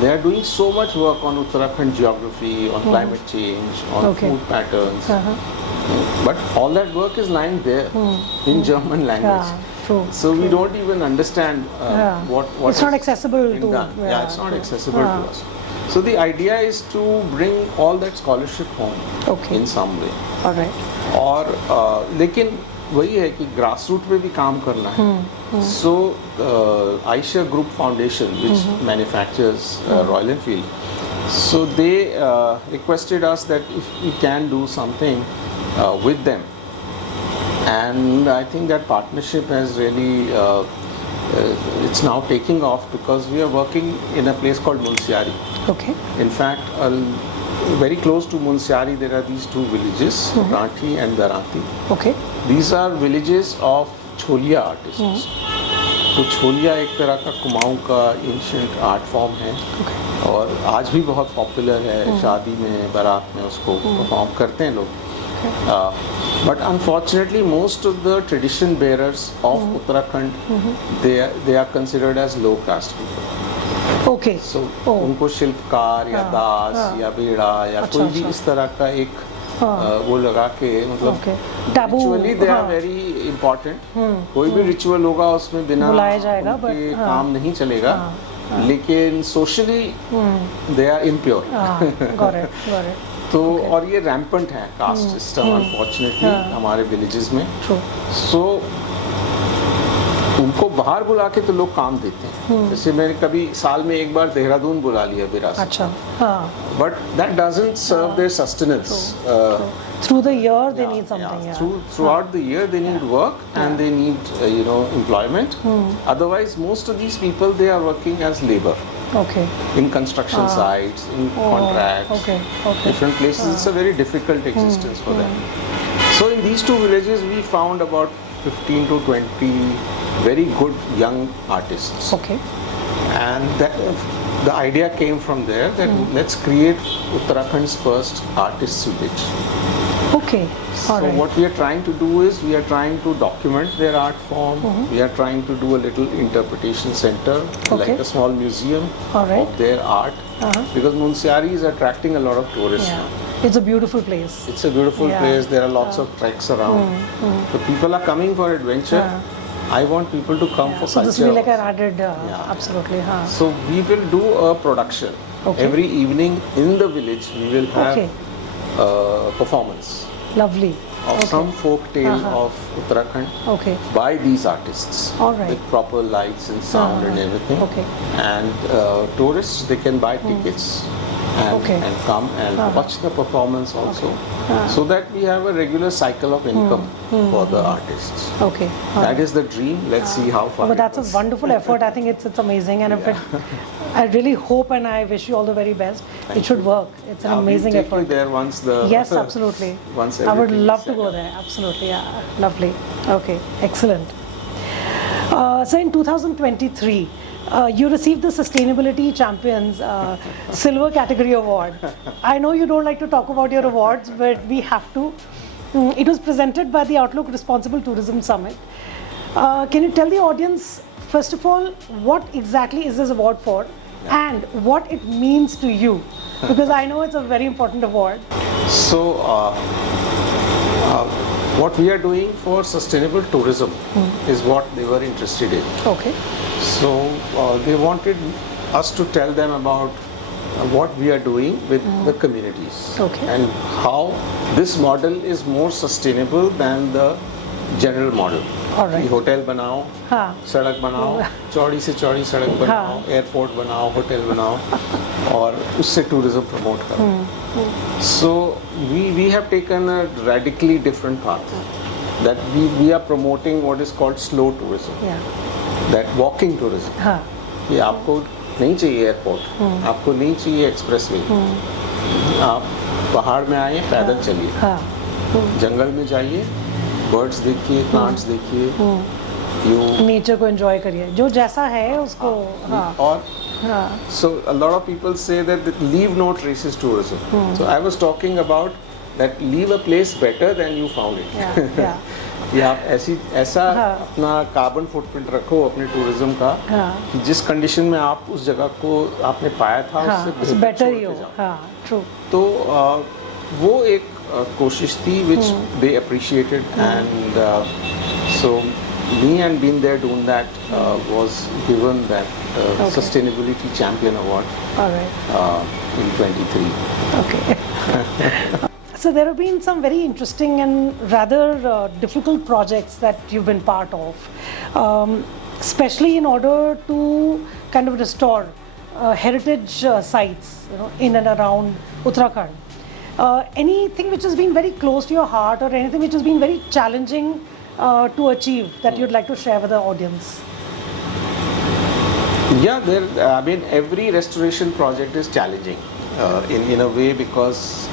they are doing so much work on Uttarakhand geography, on climate change, on Okay. food patterns. Uh-huh. But all that work is lying there in German language. Yeah, true. So we don't even understand what It's not is accessible being to. done. Yeah, it's not true. accessible to us. So the idea is to bring all that scholarship home Okay. in some way. All right. और लेकिन वही है कि grass root पे भी काम करना है. So Eicher group foundation which manufactures royal enfield, so they requested us that if we can do something with them, and I think that partnership has really it's now taking off because we are working in a place called Munsiari. Okay. In fact, very close to Munsiari there are these two villages, Ranthi and Daranti. Okay. These are villages of Chholiya artists. तो छोलिया एक तरह का कुमाऊं का ancient art form है और आज भी बहुत पॉपुलर है, शादी में, बारात में उसको परफॉर्म करते हैं लोग. But unfortunately, most of the tradition bearers of Uttarakhand, they are considered as low caste people. Okay. So Oh. उनको शिल्पकार या दास या बेड़ा या अच्छा, कोई भी अच्छा. इस तरह का एक वो लगा के, मतलब Okay. Taboo. Ritually they are हाँ. Very important. कोई भी रिचुअल होगा उसमें बिना बुलाया जाएगा, उनके but, हाँ. काम नहीं चलेगा. लेकिन socially they are impure. Got it. Got it. तो और ये रैम्पेंट है कास्ट सिस्टम अनफॉर्चुनेटली हमारे विलेजेस में. True. सो उनको बाहर बुला के तो लोग काम देते हैं. जैसे मैंने कभी साल में एक बार देहरादून बुला लिया विरासत, अच्छा. हाँ. But that doesn't serve their sustenance. Through the year, they need something. Yeah. Throughout the year they need work and they need employment. Otherwise most of these people, they are working as labor Okay. in construction sites, in contracts, Okay. Okay. different places. It's a very difficult existence for them. So in these two villages we found about 15 to 20 very good young artists. Okay. And the idea came from there that let's create Uttarakhand's first artists village. Okay. All So right. what we are trying to do is we are trying to document their art form. We are trying to do a little interpretation center, Okay. like a small museum All right. of their art, because Munsiari is attracting a lot of tourists Yeah. now. It's a beautiful place. It's a beautiful Yeah. place. There are lots of treks around. So people are coming for adventure. I want people to come for So this will be like culture. an added. Absolutely. Huh. So we will do a production. Okay. Every evening in the village we will have Okay. performance Lovely. of some folk tale of Uttarakhand Okay. by these artists. All right. With proper lights and sound and everything. Okay. And tourists, they can buy tickets and, Okay. and come and watch the performance also. So that we have a regular cycle of income for the artists. Okay. That is the dream. Let's see how far. But it that's a goes. wonderful effort. I think it's amazing, and if it, I really hope and I wish you all the very best. Thank It should you. work. It's an Yeah, amazing we'll take effort. you there once the Yes, absolutely. once I would everything is love to set go up. there. Absolutely. Yeah. Lovely. Okay. Excellent. So in 2023, you received the Sustainability Champions Silver Category Award. I know you don't like to talk about your awards, but we have to. It was presented by the Outlook Responsible Tourism Summit. Can you tell the audience, first of all, what exactly is this award for and what it means to you? Because I know it's a very important award. So, what we are doing for sustainable tourism is what they were interested in. Okay. So, they wanted us to tell them about what we are doing with the communities Okay. and how this model is more sustainable than the general model Alright. Hotel बनाओ, हाँ सड़क बनाओ, चौड़ी से चौड़ी सड़क बनाओ, airport बनाओ, होटल बनाओ और उससे टूरिज्म प्रमोट करो. So we have taken a radically different path that we are promoting what is called slow tourism, yeah that walking tourism. हाँ कि आपको नहीं चाहिए एयरपोर्ट, आपको नहीं चाहिए एक्सप्रेसवे, आप पहाड़ में आइए, पैदल चलिए, हाँ जंगल में जाइए, बर्ड्स देखिए, प्लांट्स देखिए, यू नेचर को एंजॉय करिए, जो जैसा है उसको. हाँ और हाँ so a lot of people say that leave no traces tourism. So I was talking about that leave a place better than you found it. yeah कि आप ऐसा हाँ. अपना कार्बन फुटप्रिंट रखो अपने टूरिज्म का हाँ कि जिस कंडीशन में आप उस जगह को आपने पाया था हाँ उससे बेटर छोड़ ही के हो. जाओ. हाँ ट्रू. तो वो एक कोशिश थी which they appreciated and so me and being there doing that was given that Okay. Sustainability Champion Award Alright. in 23. Okay. So there have been some very interesting and rather difficult projects that you've been part of, especially in order to kind of restore heritage sites, you know, in and around Uttarakhand. Anything which has been very close to your heart, or anything which has been very challenging to achieve that you'd like to share with the audience? Yeah, I mean, every restoration project is challenging in a way because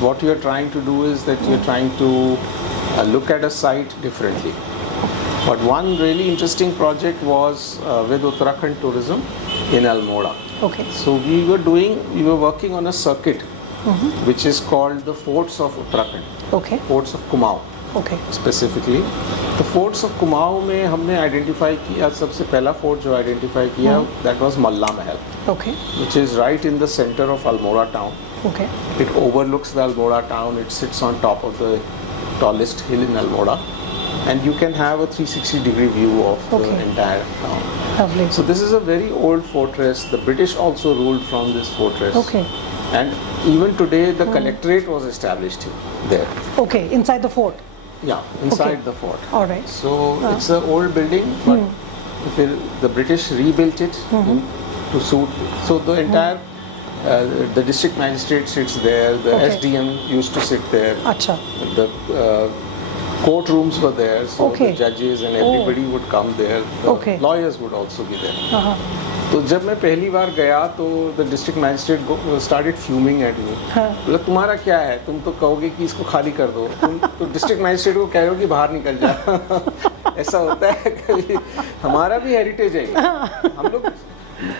what you're trying to do is that you're trying to look at a site differently. But one really interesting project was with Uttarakhand Tourism in Almora. Okay. So we were working on a circuit which is called the Forts of Uttarakhand, Okay. Forts of Kumaon. Okay. Specifically तो forts of Kumaon में हमने identify किया, सबसे पहला fort जो identify किया that was Malla Mahal, Okay. which is right in the center of Almora town. Okay. It overlooks the Almora town. It sits on top of the tallest hill in Almora, and you can have a 360-degree view of the Okay. entire town. Lovely. So this is a very old fortress. The British also ruled from this fortress. Okay. And even today, the collectorate was established there. Okay. Inside the fort. Yeah, inside Okay. the fort. All right. So it's an old building, but the British rebuilt it to suit. So the entire the district magistrate sits there. The Okay. SDM used to sit there. Acha. The courtrooms were there, so Okay. the judges and Oh. everybody would come there. The Okay. lawyers would also be there. Uh-huh. तो जब मैं पहली बार गया तो the district magistrate started fuming at me. बोला तुम्हारा क्या है, तुम तो कहोगे कि इसको खाली कर दो, तुम तो डिस्ट्रिक्ट मैजिस्ट्रेट को कह रहे हो कि बाहर निकल जा. ऐसा होता है कभी. हमारा भी हेरिटेज है ये. हम लोग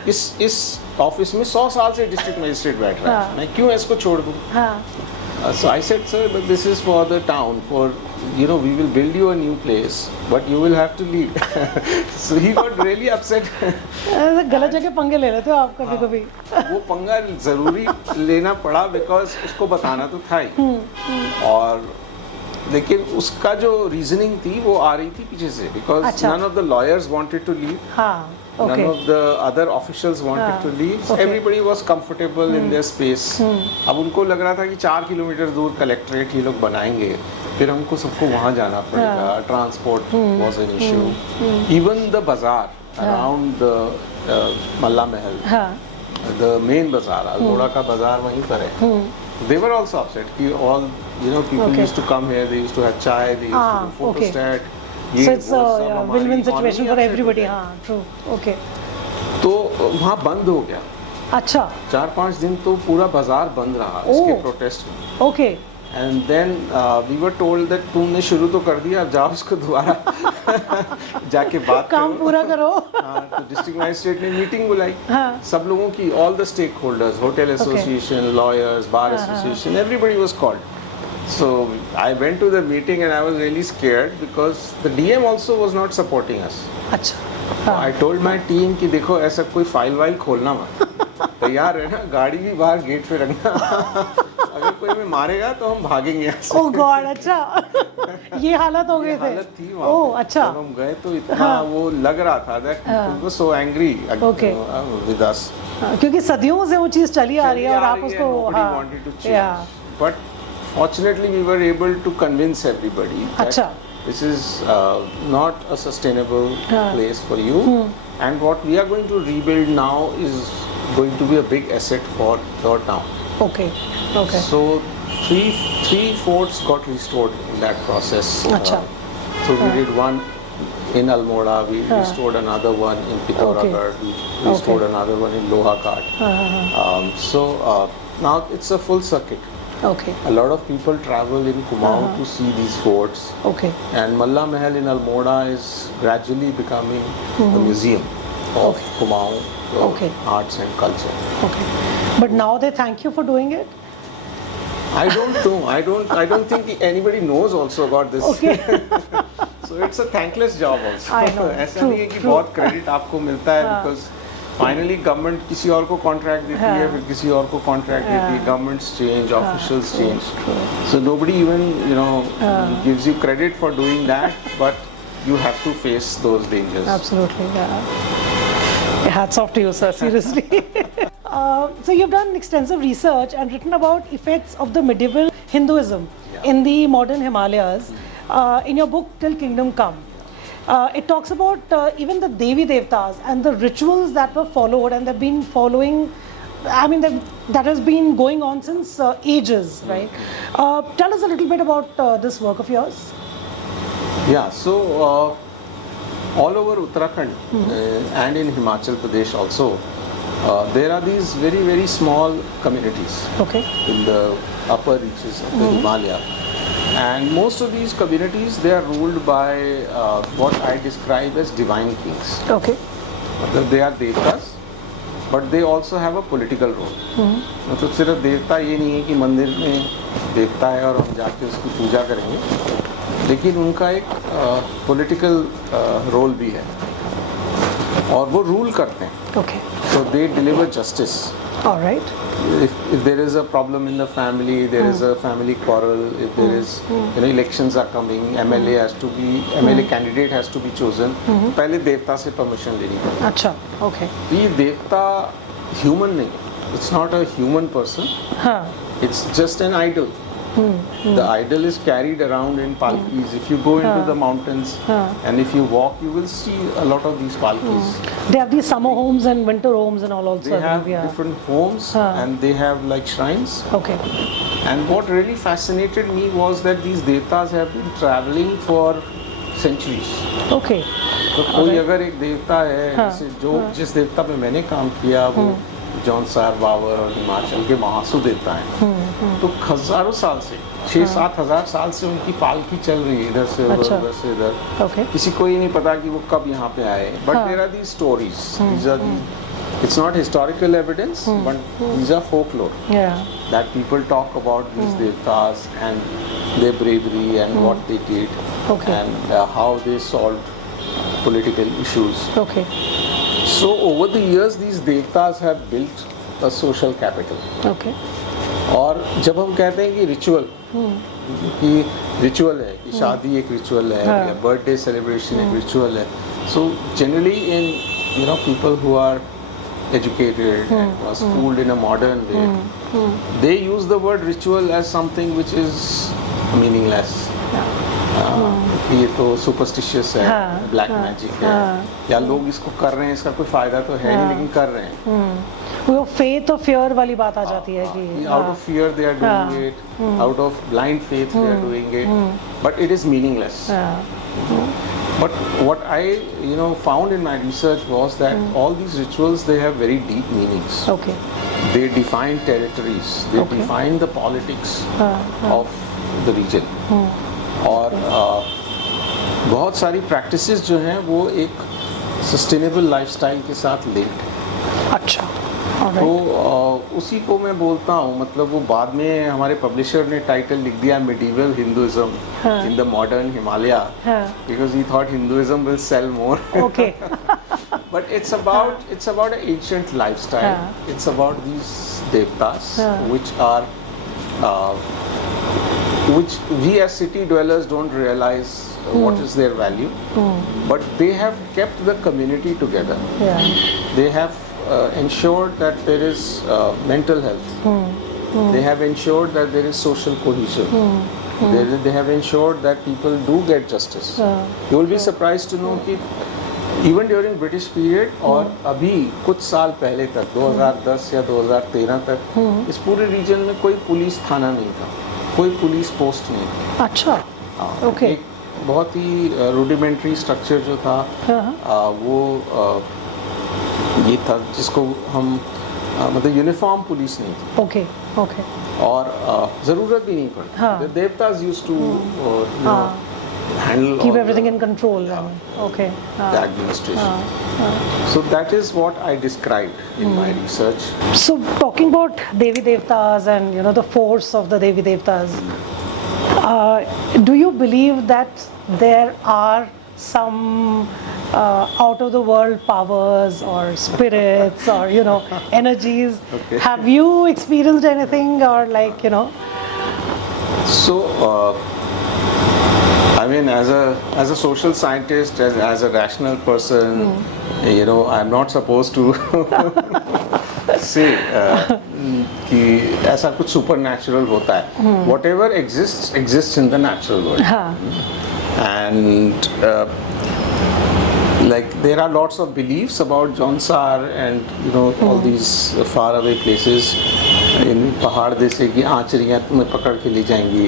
इस ऑफिस में 100 साल से डिस्ट्रिक्ट मैजिस्ट्रेट बैठ रहा है, मैं क्यों इसको छोड़ दूँ. हाँ. So I said, sir, but this is for the town. For we will build you a new place, but you will have to leave. So he got really upset. गलत जगह पंगे ले लेते हो आप कभी कभी. वो पंगा जरूरी लेना पड़ा बिकॉज उसको बताना तो था ही. और लेकिन उसका जो रीजनिंग थी वो आ रही थी पीछे से, बिकॉज अच्छा. None of the lawyers wanted to leave. हाँ. None Okay. of the other officials wanted हाँ, to leave. okay. Everybody was comfortable in their space. अब उनको लग रहा था कि 4 किलोमीटर दूर कलेक्ट्रेट ये लोग बनाएंगे, फिर हमको सबको वहाँ जाना पड़ेगा. Transport was an issue. Even the bazaar around the Malla Mahal, हाँ. the main bazaar, अल्मोड़ा का बाजार वहीं पर है. They were also upset कि all people Okay. used to come here. They used to have chai. They used to do okay. photostat. So it's a win-win situation for everybody. हाँ. True. Okay. तो वहाँ बंद हो गया. अच्छा. 4-5 दिन तो पूरा बाजार बंद रहा इसके प्रोटेस्ट में. Okay. And then we were told that तुमने शुरू तो कर दिया, अब जाओ उसको दोबारा जाके बात काम करो. पूरा करो. हाँ, तो डिस्ट्रिक्ट मैजिस्ट्रेट ने मीटिंग बुलाई. हाँ. सब लोगों की, all the stake holders, hotel association, lawyers, bar association, everybody was called. So I went to the meeting and I was really scared because the DM also was not supporting us. अच्छा. I told my team कि देखो ऐसा कोई file while खोलना मत, तैयार है ना, गाड़ी भी बाहर गेट पे रखना. अगर कोई हमें मारेगा तो हम भागेंगे यहाँ से. Oh God. अच्छा. ये हालत हो गए थे. हालत थी वहाँ ओह पे. अच्छा. जब हम गए तो इतना वो लग रहा था that people were so angry Okay. with us. हाँ, क्योंकि सदियों से वो चीज़ चली आ रही है और आप उसको. Nobody wanted to change. Yeah. But fortunately we were able to convince everybody that Acha. this is not a sustainable place for you, and what we are going to rebuild now is going to be a big asset for your town. Okay. Okay. So three forts got restored in that process. Acha. So we did one in Almora, we restored another one in Pithoragarh, we restored another one in Lohaghat. Now it's a full circuit. Okay. A lot of people travel in Kumaon to see these forts. Okay. And Malla Mahal in Almora is gradually becoming a museum of Kumaon arts and culture. Okay. But now they thank you for doing it? I don't know. I don't think anybody knows also about this. Okay. So it's a thankless job also. I know. ऐसा True, नहीं है कि true. बहुत credit आपको मिलता है because finally government किसी और को कॉन्ट्रैक्ट देती है, फिर किसी और को कॉन्ट्रैक्ट देती है, governments change, officials change. So nobody even gives you credit for doing that, but you have to face those dangers. Absolutely, yeah. Hats off to you, sir, seriously. So you've done extensive research and written about effects of the medieval Hinduism in the modern Himalayas in your book Till Kingdom Come. It talks about even the Devi Devtas and the rituals that were followed, and they've been following, I mean, that has been going on since ages, right? Tell us a little bit about this work of yours. Yeah, so all over Uttarakhand and in Himachal Pradesh also, there are these very, very small communities in the upper reaches of the Himalaya. And most of these communities, they are ruled by what I describe as divine kings. Okay. They are devtas, but they also have a political role. मतलब सिर्फ देवता ये नहीं है कि मंदिर में देवता है और हम जाके उसकी पूजा करेंगे, लेकिन उनका एक पॉलिटिकल रोल भी है और वो रूल करते हैं. Okay. So they deliver justice. All right. If there is a problem in the family, there is a family quarrel, if there is, elections are coming, MLA candidate has to be chosen, पहले देवता से permission लेनी पड़ती है. अच्छा, okay. ये देवता human नहीं, it's not a human person, it's just an idol. The idol is carried around in palkis. If you go into the mountains and if you walk, you will see a lot of these palkis. They have these summer homes and winter homes and all also. They have different homes and they have like shrines. Okay. And what really fascinated me was that these devtas have been traveling for centuries. Okay. तो कोई अगर एक देवता है, जैसे जिस देवता पे मैंने काम किया वो जौनसार, बाबर और हिमाचल के महासु देवता हैं, तो हजारों साल से 6-7 हजार साल से उनकी पालकी चल रही है इधर से उधर से इधर. किसी को ये नहीं पता कि वो कब यहाँ पे आए. But there are these stories. It's not historical evidence, but these are folklore. That people talk about these devtas and their bravery and what they did and how they solved political issues. Okay. So over the years, these devtas have built a social capital. Okay. और जब हम कहते हैं कि ritual है कि शादी एक रिचुअल है या बर्थडे सेलिब्रेशन एक रिचुअल है, so generally in people who are educated and are schooled in a modern way, they use the word ritual as something which is meaningless. ये तो सुपरस्टिशियस है, ब्लैक मैजिक है, या लोग इसको कर रहे हैं, इसका कोई फायदा तो है नहीं लेकिन कर रहे हैं. वो फेथ और फियर वाली बात आ जाती है कि out of fear they are doing it, out of blind faith they are doing it, but it is meaningless. But what I found in my research was that all these rituals, they have very deep meanings. Okay. They define territories, they define the politics of the region. और बहुत सारी practices जो हैं वो एक sustainable lifestyle के साथ linked है. अच्छा. तो उसी को मैं बोलता हूँ, मतलब वो बाद में हमारे पब्लिशर ने टाइटल लिख दिया medieval Hinduism in the modern Himalaya because he thought Hinduism will sell more. Okay. But it's about an ancient lifestyle. It's about these devtas which we as city dwellers don't realize what is their value, but they have kept the community together. They have ensured that there is mental health They have ensured that there is social cohesion. They have ensured that people do get justice. You will be surprised to know कि even during British period और अभी कुछ साल पहले तक 2010 या 2013 तक इस पूरे रीजन में कोई पुलिस थाना नहीं था, कोई पुलिस पोस्ट नहीं था। अच्छा, ओके। एक बहुत ही रूडिमेंट्री स्ट्रक्चर जो था वो ये था जिसको हम मतलब यूनिफॉर्म पुलिस नहीं थी। Okay okay. और ज़रूरत भी नहीं पड़ी। देवताज used to handle keep everything in control. Okay. The administration. So that is what I described in my research. So talking about Devi Devtas and the force of the Devi Devtas, do you believe that there are some out of the world powers or spirits or energies? Okay. Have you experienced anything or So I mean, as a social scientist, as a rational person, I'm not supposed to say कि ऐसा कुछ supernatural होता है. Whatever exists in the natural world. And like there are lots of beliefs about Jaunsar and all these far away places. इन पहाड़ जैसे कि आंचरियाँ तुम्हें पकड़ के ले जाएंगी,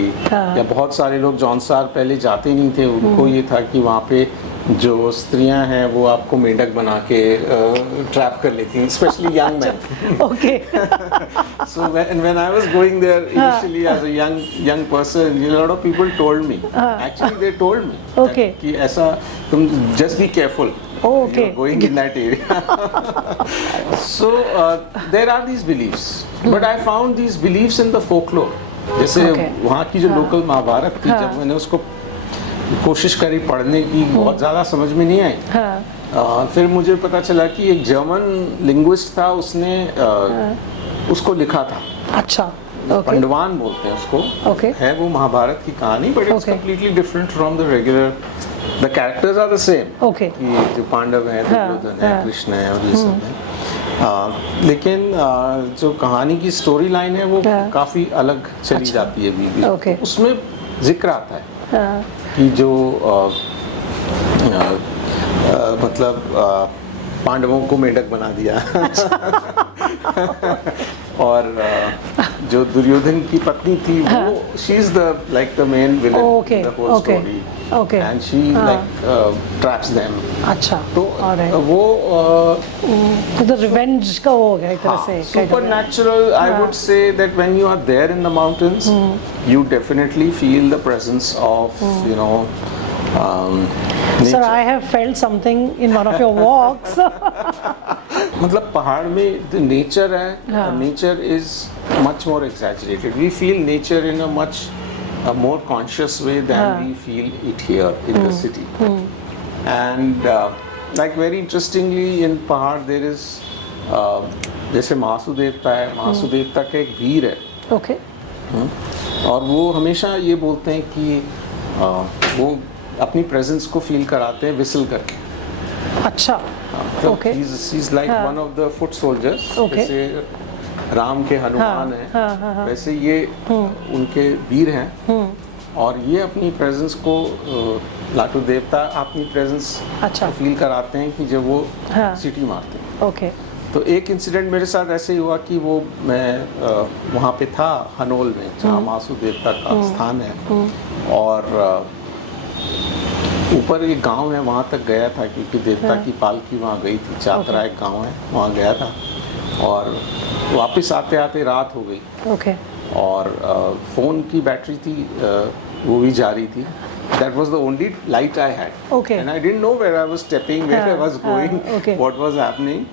या बहुत सारे लोग जौनसार पहले जाते नहीं थे, उनको ये था कि वहाँ पे जो स्त्रियां हैं वो आपको मेंढक बना के ट्रैप कर लेती हैं, specially young man. Okay. So when I was going there initially as a young person, a lot of people told me, actually they told me okay, कि ऐसा तुम just be careful. Oh, okay. You're going in that area. So there are these beliefs, but I found these beliefs in the folklore. जैसे वहाँ की जो local Mahabharat थी, जब मैंने उसको कोशिश करी पढ़ने की, बहुत ज़्यादा समझ में नहीं आई। फिर मुझे पता चला कि एक जर्मन लिंग्विस्ट था, उसने उसको लिखा था। अच्छा। पंडवान बोलते हैं उसको। है वो महाभारत की कहानी, but it's completely different from the regular. The characters are the same. Okay. कि जो पांडव हैं, दुर्योधन है, कृष्ण है और ये सब है। लेकिन जो कहानी की स्टोरी लाइन है वो काफ़ी अलग चली जाती है बीच में। उसमें जिक्र आता है कि जो मतलब पांडवों को मेंढक बना दिया और जो दुर्योधन की पत्नी थी वो she is the like the main villain in the whole story, and she like traps them. अच्छा, तो वो तो रिवेंज का हो गया एक तरह से। Supernatural, I would say that when you are there in the mountains you definitely feel the presence of Sir, I have felt something in one of your walks. मतलब पहाड़ में जो नेचर है, nature is much more exaggerated. We feel nature in a much more conscious way than we feel it here in the city. And like very interestingly in पहाड़ there is जैसे महासु देवता है, महासु देवता का एक वीर है. Okay. और वो हमेशा ये बोलते हैं कि वो अपनी प्रेजेंस को फील कराते हैं विसल करके. अच्छा. Okay. He's like one of the foot soldiers. Okay. जैसे राम के हनुमान हैं, वैसे ये उनके वीर हैं. और ये अपनी प्रेजेंस को लाटू देवता अपनी प्रेजेंस को फील कराते हैं कि जब वो सिटी मारते हैं. Okay. तो एक इंसिडेंट मेरे साथ ऐसे ही हुआ कि वो मैं वहाँ पे था हनोल में जहाँ महासु देवता का स्थान है, और ऊपर एक गांव है वहाँ तक गया था क्योंकि देवता की पालकी वहाँ गई थी. चातरा एक गांव है, वहाँ गया था और वापस आते आते रात हो गई. Okay. और फ़ोन की बैटरी थी वो भी जा रही थी. That was the only light I had. Okay. And I didn't know where I was stepping, where I was going, what was happening.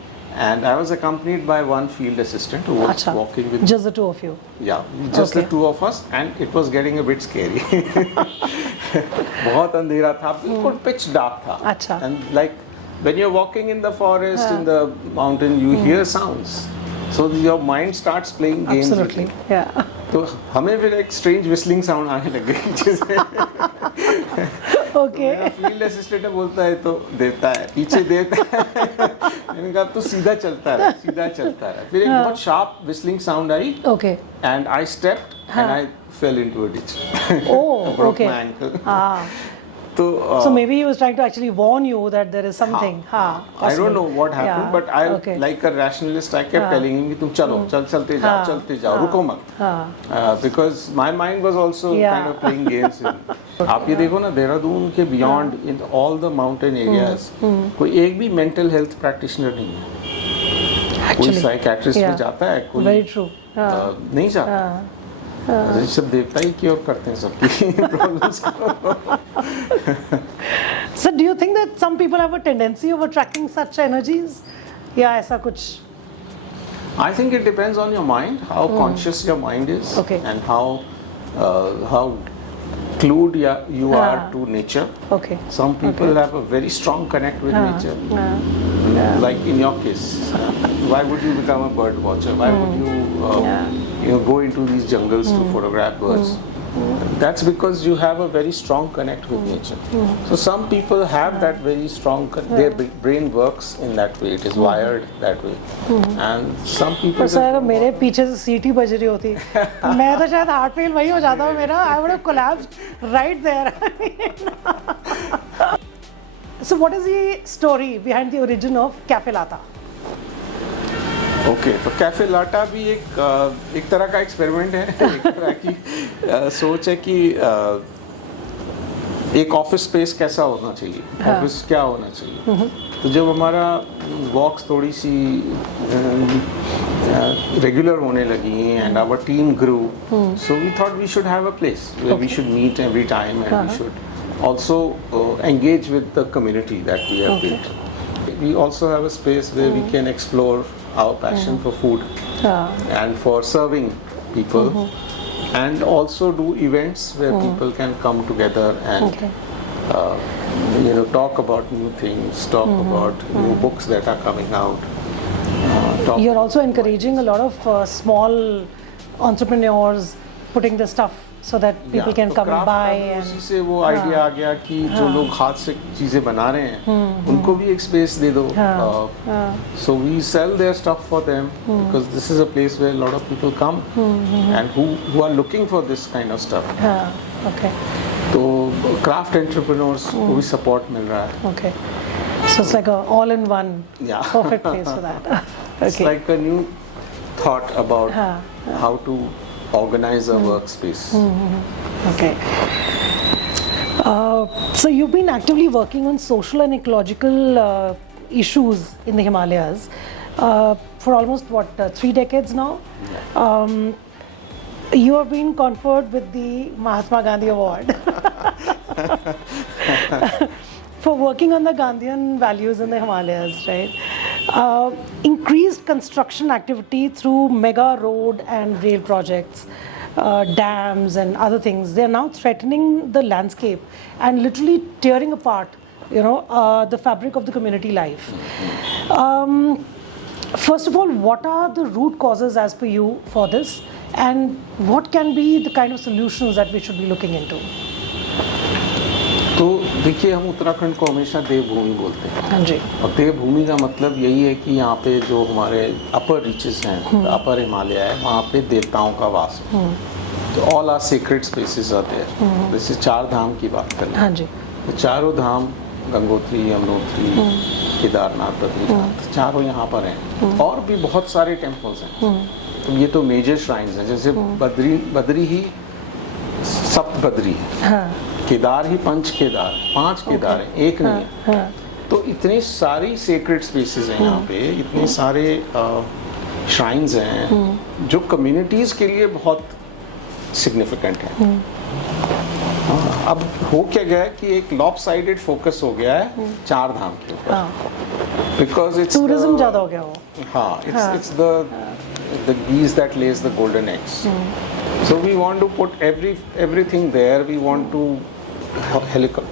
And I was accompanied by one field assistant who was walking with. Just the two of you. Yeah, just the two of us, and it was getting a bit scary. बहुत अंधेरा था, बिल्कुल pitch dark था. अच्छा. And like when you're walking in the forest, in the mountain, you hear sounds. So your mind starts playing games. Absolutely. Yeah. तो हमें फिर एक स्ट्रेंज विस्लिंग साउंड आने लग गई जिससे ओके फील्ड असिस्टेंट बोलता है तो देता है, पीछे देता है। मैंने कहा तो सीधा चलता रहा, सीधा चलता रहा। फिर एक बहुत sharp whistling sound I okay and I stepped and I fail into a ditch. Oh okay my ankle. हाँ तो so maybe he was trying to actually warn you that there is something I don't know what happened, Yeah, but I okay. like a rationalist I kept telling him कि तुम चलो चलते जाओ रुको मत, because my mind was also kind of playing games with me। आप ये देखो ना, देहरादून के beyond in all the mountain areas कोई एक भी mental health practitioner नहीं है। कोई psychiatrist भी जाता है, कोई very true नहीं जाता। सब देवता ही क्योर करते हैं सबकी प्रॉब्लम्स को। So do you think that some people have a tendency of attracting such energies? या ऐसा कुछ? I think it depends on your mind, how conscious your mind is, Okay. and how glued you are to nature. Okay. Some people have a very strong connect with nature. Like in your case, why would you become a bird watcher? Why would you go into these jungles to photograph birds? That's because you have a very strong connect with nature. So some people have that very strong, their brain works in that way, it is wired that way. And some people पर sir अगर मेरे पीछे से सीटी बज रही होती मैं तो शायद हार्ट फेल वही हो जाता मेरा। I would have collapsed right there। So what is the story behind the origin of Cafe Lata? Okay तो कैफे लाटा भी एक तरह का एक्सपेरिमेंट है। एक तरह की सोच है कि एक ऑफिस स्पेस कैसा होना चाहिए, ऑफिस क्या होना चाहिए। तो जब हमारा वॉक्स थोड़ी सी रेगुलर होने लगी and our team grew, so we thought we should have a place where we should meet every time and we should also engage with the community that we have built. We also have a space where we can explore our passion for food and for serving people, and also do events where people can come together and talk about new things, talk about new books that are coming out. You're also encouraging a lot of small entrepreneurs putting the stuff so that people can come and buy and उसी से वो idea आ गया कि जो लोग हाथ से चीजें बना रहे हैं उनको भी एक स्पेस दे दो। So we sell their stuff for them because this is a place where a lot of people come and who are looking for this kind of stuff. okay तो क्राफ्ट एंटरप्रेन्योर्स को भी support मिल रहा है। okay so it's like a all in one perfect place for that। It's like a new thought about how to organize a workspace. Okay. So you've been actively working on social and ecological issues in the Himalayas for almost 3 decades now. You have been conferred with the Mahatma Gandhi Award for working on the Gandhian values in the Himalayas, right? Increased construction activity through mega road and rail projects, dams and other things, they are now threatening the landscape and literally tearing apart, the fabric of the community life. First of all, what are the root causes as per you for this, and what can be the kind of solutions that we should be looking into? तो देखिए, हम उत्तराखंड को हमेशा देवभूमि बोलते हैं। हाँ जी। और देवभूमि का मतलब यही है कि यहाँ पे जो हमारे अपर रीचेस हैं, अपर हिमालय है, वहाँ पे देवताओं का वास है। तो ऑल आर सीक्रेट स्पेसेस आते हैं। जैसे 4 धाम की बात करें, हाँ जी, तो चारों धाम, गंगोत्री, यमुनोत्री, केदारनाथ, बद्रीनाथ, चारों यहाँ पर हैं। और भी बहुत सारे टेम्पल्स हैं। तो ये तो मेजर श्राइन्स हैं। जैसे बद्री ही सप्त बद्री है, केदार ही पंच केदार, 5 केदार हैं, एक नहीं है। तो इतनी सारी सेक्रेट स्पेसेस हैं यहाँ पे, इतने सारे श्राइन्स हैं जो कम्युनिटीज के लिए बहुत सिग्निफिकेंट है। अब हो क्या गया है कि एक लॉपसाइडेड फोकस हो गया है 4 धाम के ऊपर, बिकॉज इट्स टूरिज्म ज्यादा हो गया हो। हाँ, it's the geese that lays the golden eggs. So we want to put everything there. We want to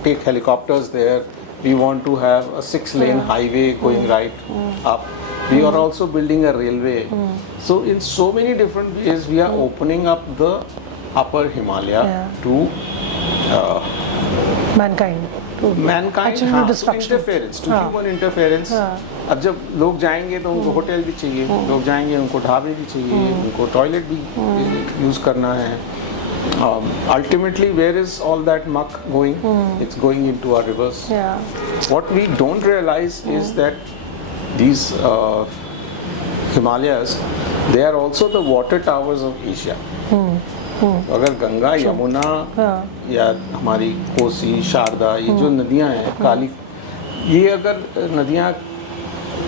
take helicopters there. We want to have a 6-lane highway going right up. We are also building a railway. So in so many different ways, we are opening up the upper Himalaya to mankind. mankind, Actually, हाँ, to destruction. interference, to हाँ. human interference. अब जब लोग जाएंगे तो उनको hotel भी चाहिए, लोग जाएंगे उनको ढाबे भी चाहिए, उनको टॉयलेट भी यूज करना है. Ultimately, where is all that muck going? It's going into our rivers. Yeah. What we don't realize is that these Himalayas, they are also the water towers of Asia. अगर गंगा, यमुना या हमारी कोसी, शारदा, ये जो नदियां हैं, काली, ये अगर नदियां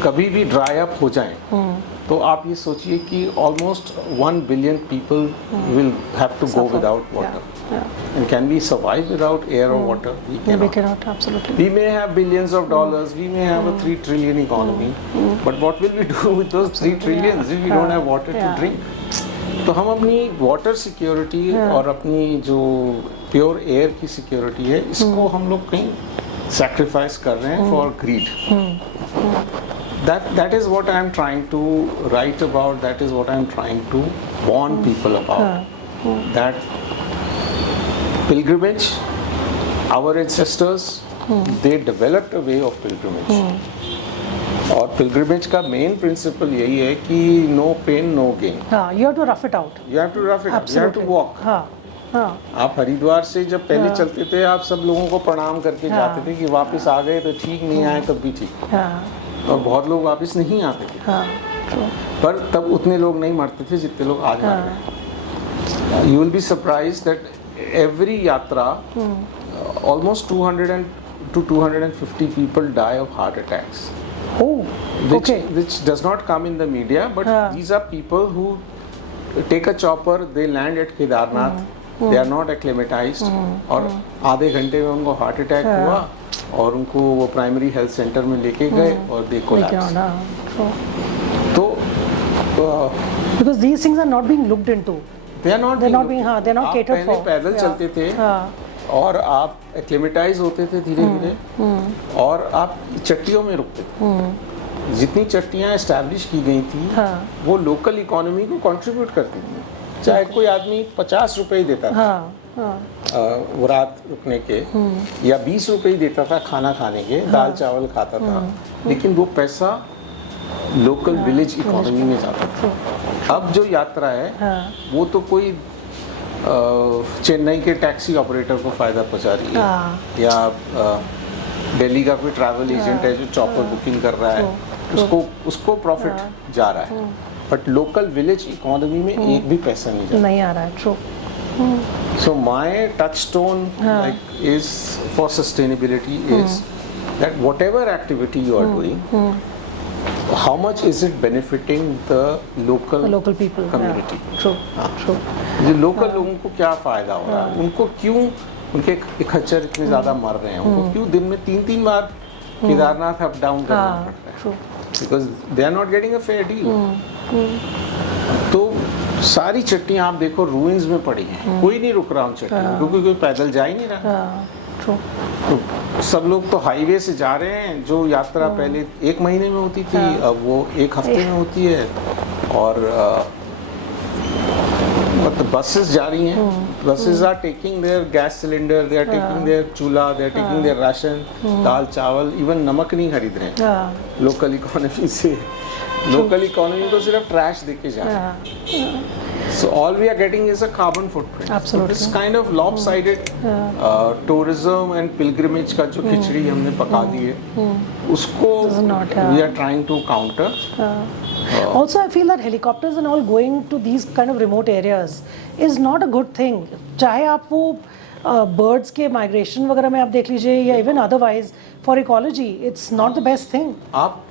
कभी भी ड्राई अप हो जाएं, तो आप ये सोचिए कि almost 1 billion people will have to go without water. And can we survive without air or water? We cannot. We cannot, absolutely. We may have billions of dollars, we may have a 3 trillion economy, but what will we do with those 3 trillions if we don't have water to drink? तो हम अपनी water security और अपनी जो pure air की security है, इसको हम लोग कहीं सैक्रिफाइस कर रहे हैं for greed. That is what I am trying to write about. That is what I am trying to warn people about. That pilgrimage, our ancestors, they developed a way of pilgrimage. और pilgrimage का main principle यही है कि no pain, no gain. हाँ, you have to rough it out. You have to rough it out. You have to walk. हाँ, हाँ. आप हरिद्वार से जब पहले चलते थे, आप सब लोगों को प्रणाम करके जाते थे कि वापस आ गए तो ठीक, नहीं आए तब भी ठीक. और बहुत लोग वापस नहीं आते थे, पर तब उतने लोग नहीं मरते थे जितने लोग आज मर रहे. You will be surprised that every यात्रा almost 200 to 250 people die of heart attacks. Which does not come in the media, but these are people who take a chopper, they land at Kedarnath, they are not acclimatized, और आधे घंटे में उनको heart attack हुआ और उनको वो primary health centre में लेके गए और दे कोलैप्स. तो because these things are not being looked into. They are not being catered for. आप पैदल चलते थे और आप एक्लिमेटाइज होते थे धीरे धीरे, और आप चट्टियों में रुकते थे. जितनी चट्टियाँ एस्टैब्लिश की गई थी वो लोकल इकोनॉमी को कंट्रीब्यूट करती थी. चाहे कोई आदमी 50 रुपए देता था वो रात रुकने के, या 20 रुपए देता था खाना खाने के, दाल चावल खाता था, लेकिन वो पैसा लोकल विलेज इकोनॉमी में जाता था. अब जो यात्रा है वो तो कोई चेन्नई के टैक्सी ऑपरेटर को फायदा पहुंचा रही है, या दिल्ली का कोई ट्रैवल एजेंट है जो चॉपर बुकिंग कर रहा है, उसको प्रॉफिट जा रहा है, बट लोकल विलेज इकोनॉमी में एक भी पैसा नहीं आ रहा है. True. So my touchstone is for sustainability is that whatever activity you are doing, how much is it benefiting the local people, community? True. जो लोकल लोगों को क्या फायदा हो रहा है, उनको क्यों उनके खच्चर इतने ज्यादा मर रहे हैं, उनको क्यों दिन में 3-3 बार केदारनाथ अप डाउन करना पड़ता है, because they are not getting a fair deal. तो सारी चट्टियाँ आप देखो रूइंस में पड़ी हैं, कोई नहीं रुक रहा उन चट्टियों, क्योंकि कोई पैदल जा ही नहीं रहा. तो सब लोग तो हाईवे से जा रहे हैं. जो यात्रा पहले 1 महीने में होती थी, अब वो 1 हफ्ते में होती है. और मतलब बसेस जा रही हैं, buses are taking their gas cylinder, they are taking their chulha, they are taking their ration, dal chawal, even नमक नहीं खरीद रहे हैं लोकल इकोनॉमी से. लोकल इकोनॉमी को सिर्फ ट्रैश देके जा रहे हैं. So all we are getting is a carbon footprint. Absolutely. So this kind of lopsided tourism and pilgrimage का जो खिचड़ी हमने पका दी है, उसको we are trying to counter. Also, I feel that helicopters and all going to these kind of remote areas is not a good thing. चाहे आप वो birds के migration वगैरह में आप देख लीजिए, या even otherwise for ecology, it's not the best thing. आप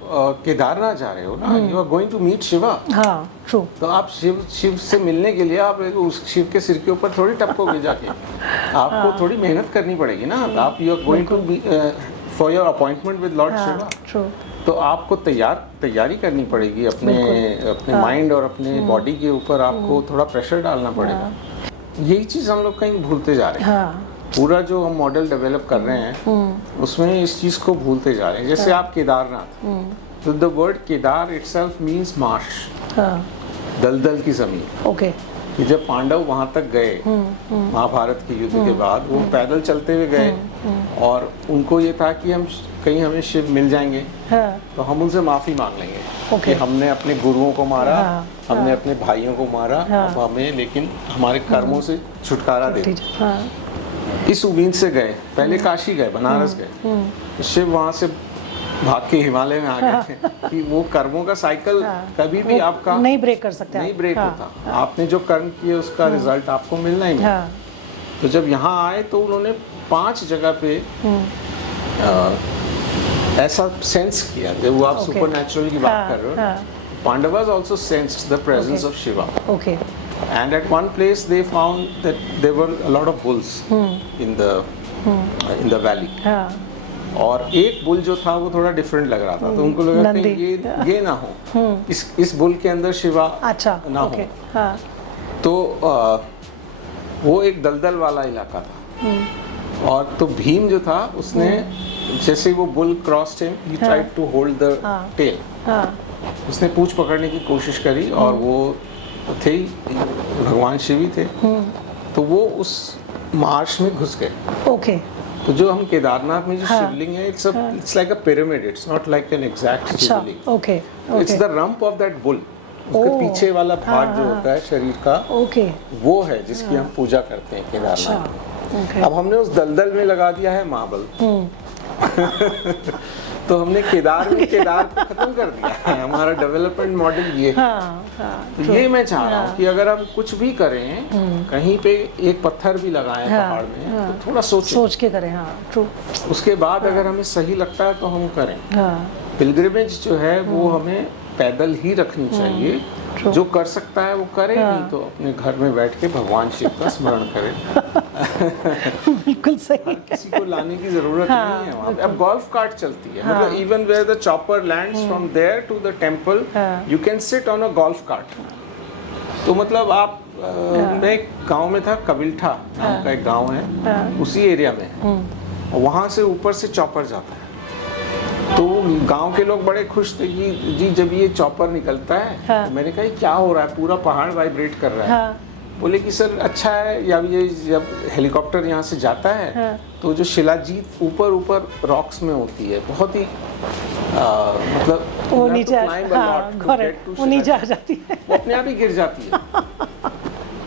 केदारनाथ जा रहे हो ना, you are going to meet Shiva. हाँ, true. तो आप शिव से मिलने के लिए आप उस शिव के सिर के ऊपर थोड़ी टपकोगे जाके, आपको थोड़ी मेहनत करनी पड़ेगी ना. आप you are going to be for your appointment with Lord Shiva. True. तो आपको तैयारी करनी पड़ेगी, अपने माइंड और अपने बॉडी के ऊपर आपको थोड़ा प्रेशर डालना पड़ेगा. यही चीज़ हम लोग कहीं भूलते जा रहे हैं. पूरा जो हम मॉडल डेवलप कर रहे हैं उसमें इस चीज़ को भूलते जा रहे हैं. जैसे आप केदारनाथ, तो the word Kedar itself means Marsh, हाँ, दलदल की जमीन। ओके, कि जब पांडव वहां तक गए महाभारत के युद्ध के बाद, वो पैदल चलते हुए गए और उनको ये था कि हम कहीं हमें शिव मिल जाएंगे, हाँ, तो हम उनसे माफी मांग लेंगे ओके। कि हमने अपने गुरुओं को मारा, हाँ, हमने अपने भाइयों को मारा, हाँ। अब हमें लेकिन हमारे कर्मों से छुटकारा दे। हाँ, इस उम्मीद से गए, पहले काशी गए, बनारस गए, शिव वहां से भाग के हिमालय में आ गए थे कि वो कर्मों का साइकिल कभी भी आपका नहीं ब्रेक कर सकते, नहीं आप। ब्रेक हाँ, होता। आपने जो कर्म किए उसका रिजल्ट आपको मिलना ही मिलना। हाँ, तो जब यहाँ आए तो उन्होंने 5 जगह पे ऐसा सेंस किया, जब वो आप Okay. सुपर नेचुरल की बात हाँ, कर रहे हो, हाँ, Pandavas also sensed the presence Okay. of Shiva, okay, and at one place they found that there were a lot of bulls in the valley, हाँ, और एक बुल जो था वो थोड़ा डिफरेंट लग रहा था, तो उनको लगा कि नंदी। ये ना हो, इस बुल के अंदर शिवा अच्छा, ना ओके, हो। हाँ, तो वो एक दलदल वाला इलाका था, और तो भीम जो था उसने जैसे वो bull crossed him, he tried to hold the tail, हाँ, उसने पूंछ पकड़ने की कोशिश करी, और वो थे ही, भगवान शिव ही थे, तो वो उस मार्श में घुस गए। ओके, तो जो हम केदारनाथ में जो शिवलिंग है, it's like a pyramid, it's not like an exact अच्छा, Shivling, okay, it's the rump of that bull, उसके ओह, पीछे वाला भाग जो होता है शरीर का, ओके, वो है जिसकी हम पूजा करते हैं अच्छा, केदारनाथ में। ओके, अब हमने उस दलदल में लगा दिया है मार्बल, तो हमने केदार में केदार को खत्म कर दिया है। हमारा डेवलपमेंट मॉडल ये है। हाँ, हाँ, तो ये मैं चाह रहा हूँ कि अगर हम कुछ भी करें, कहीं पे एक पत्थर भी लगाएं पहाड़ में, तो थोड़ा सोचें, सोच के करें, हाँ, ट्रू, उसके बाद अगर हमें सही लगता है तो हम करें। हाँ, पिलग्रिमेज जो है वो हमें पैदल ही रखनी चाहिए, जो कर सकता है वो करे, नहीं तो अपने घर में बैठ के भगवान शिव का स्मरण करे। बिल्कुल सही, किसी को लाने की जरूरत नहीं है वहाँ पे। अब गोल्फ कार्ट चलती है, मतलब even where the chopper lands from there to the temple, you can sit on a golf cart. तो मतलब आप मैं एक गांव में था, कविल्ठा नाम का एक गांव है, उसी एरिया में है, और वहाँ से ऊपर से चॉपर जाता है। तो गांव के लोग बड़े खुश थे कि जी जब ये चॉपर निकलता है, तो मैंने कहा ये क्या हो रहा है, पूरा पहाड़ वाइब्रेट कर रहा है। बोले कि सर अच्छा है, या ये जब हेलीकॉप्टर यहाँ से जाता है, तो जो शिलाजीत ऊपर ऊपर रॉक्स में होती है, बहुत ही मतलब वो नीचे, हाँ, वो नीचे आ जाती है, वो अपने आप ही गिर जाती है।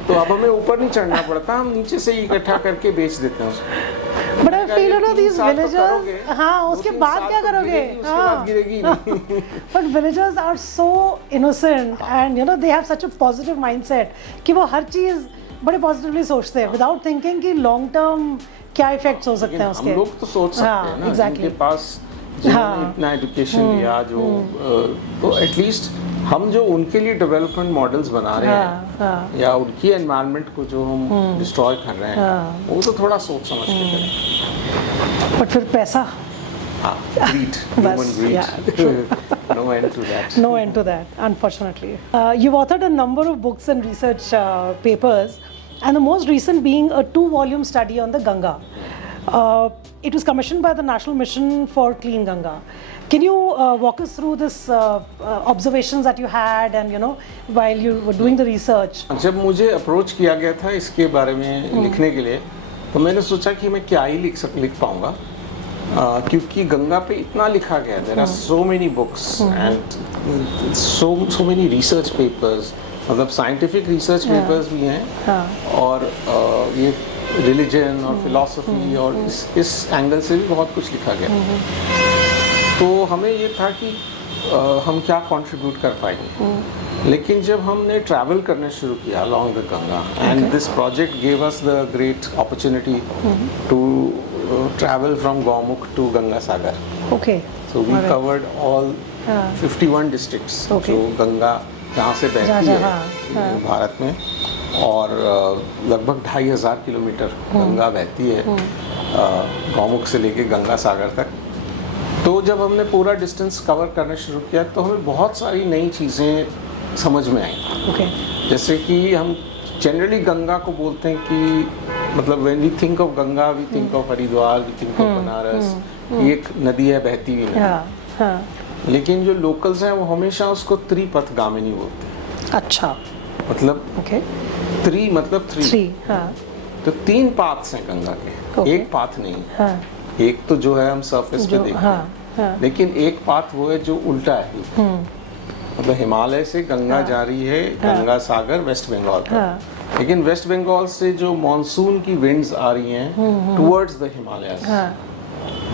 तो अब हमें ऊपर नहीं चढ़ना पड़ता, हम नीचे से ही इकट्ठा करके बेच देते हैं उसको। But I feel you know these villagers, हाँ, उसके बाद क्या करोगे, हाँ, गिरेगी नहीं। But villagers are so innocent and you know they have such a positive mindset कि वो हर चीज बड़े पॉजिटिवली सोचते हैं विदाउट थिंकिंग कि लॉन्ग टर्म क्या इफेक्ट्स हो सकते हैं उसके। हम लोग तो सोच सकते हैं ना, जिनके पास जिन्होंने इतना एजुकेशन लिया, जो तो एटलीस्ट हम जो उनके लिए डेवलपमेंट मॉडल्स बना रहे हैं, या उनकी एनवायरनमेंट को जो हम डिस्ट्रॉय कर रहे हैं, वो तो थोड़ा सोच समझ के करें। बट फिर पैसा, greed, human greed. yeah, No end to that. no end to that, unfortunately. You've authored a number of books and research papers, and the most recent being a 2-volume study on the Ganga. It was commissioned by the National Mission for Clean Ganga. Can you walk us through this observations that you had, and you know, while you were doing the research? जब मुझे approach किया गया था इसके बारे में लिखने के लिए, तो मैंने सोचा कि मैं क्या ही लिख पाऊंगा, क्योंकि गंगा पे इतना लिखा गया है। There are so many books and so many research papers, मतलब साइंटिफिक रिसर्च पेपर्स भी हैं, और ये रिलीजन और फिलॉसफी और इस एंगल से भी बहुत कुछ लिखा गया। तो हमें ये था कि हम क्या कंट्रीब्यूट कर पाएंगे, लेकिन जब हमने ट्रैवल करना शुरू किया along the Ganga, and this project gave us the great opportunity to travel from Gaumukh to Ganga Sagar. Okay. So we covered all 51 districts जो गंगा जहाँ से बहती है भारत में, और लगभग 2500 किलोमीटर गंगा बहती है गौमुख से लेके गंगा सागर तक। तो जब हमने पूरा डिस्टेंस कवर करना शुरू किया, तो हमें बहुत सारी नई चीज़ें समझ में आई। जैसे कि हम जनरली गंगा को बोलते हैं कि मतलब when we think of Ganga we think of Haridwar, we think of Banaras, ये एक नदी है, बहती हुई नदी। लेकिन जो लोकल्स हैं वो हमेशा उसको त्रिपथगामिनी बोलते हैं। अच्छा, मतलब ओके, त्रि मतलब थ्री। 3, हाँ, तो 3 पाथ्स हैं गंगा के, Okay. एक पाथ नहीं है। हाँ, एक तो जो है हम सरफेस पे जो, देखते हाँ, हैं, हाँ, लेकिन एक पाथ वो है जो उल्टा है। मतलब हिमालय से गंगा जा रही है गंगा सागर वेस्ट बंगाल तक, हाँ, लेकिन वेस्ट बंगाल से जो मॉनसून की विंड्स आ रही हैं टुवर्ड्स द हिमालयस, हाँ,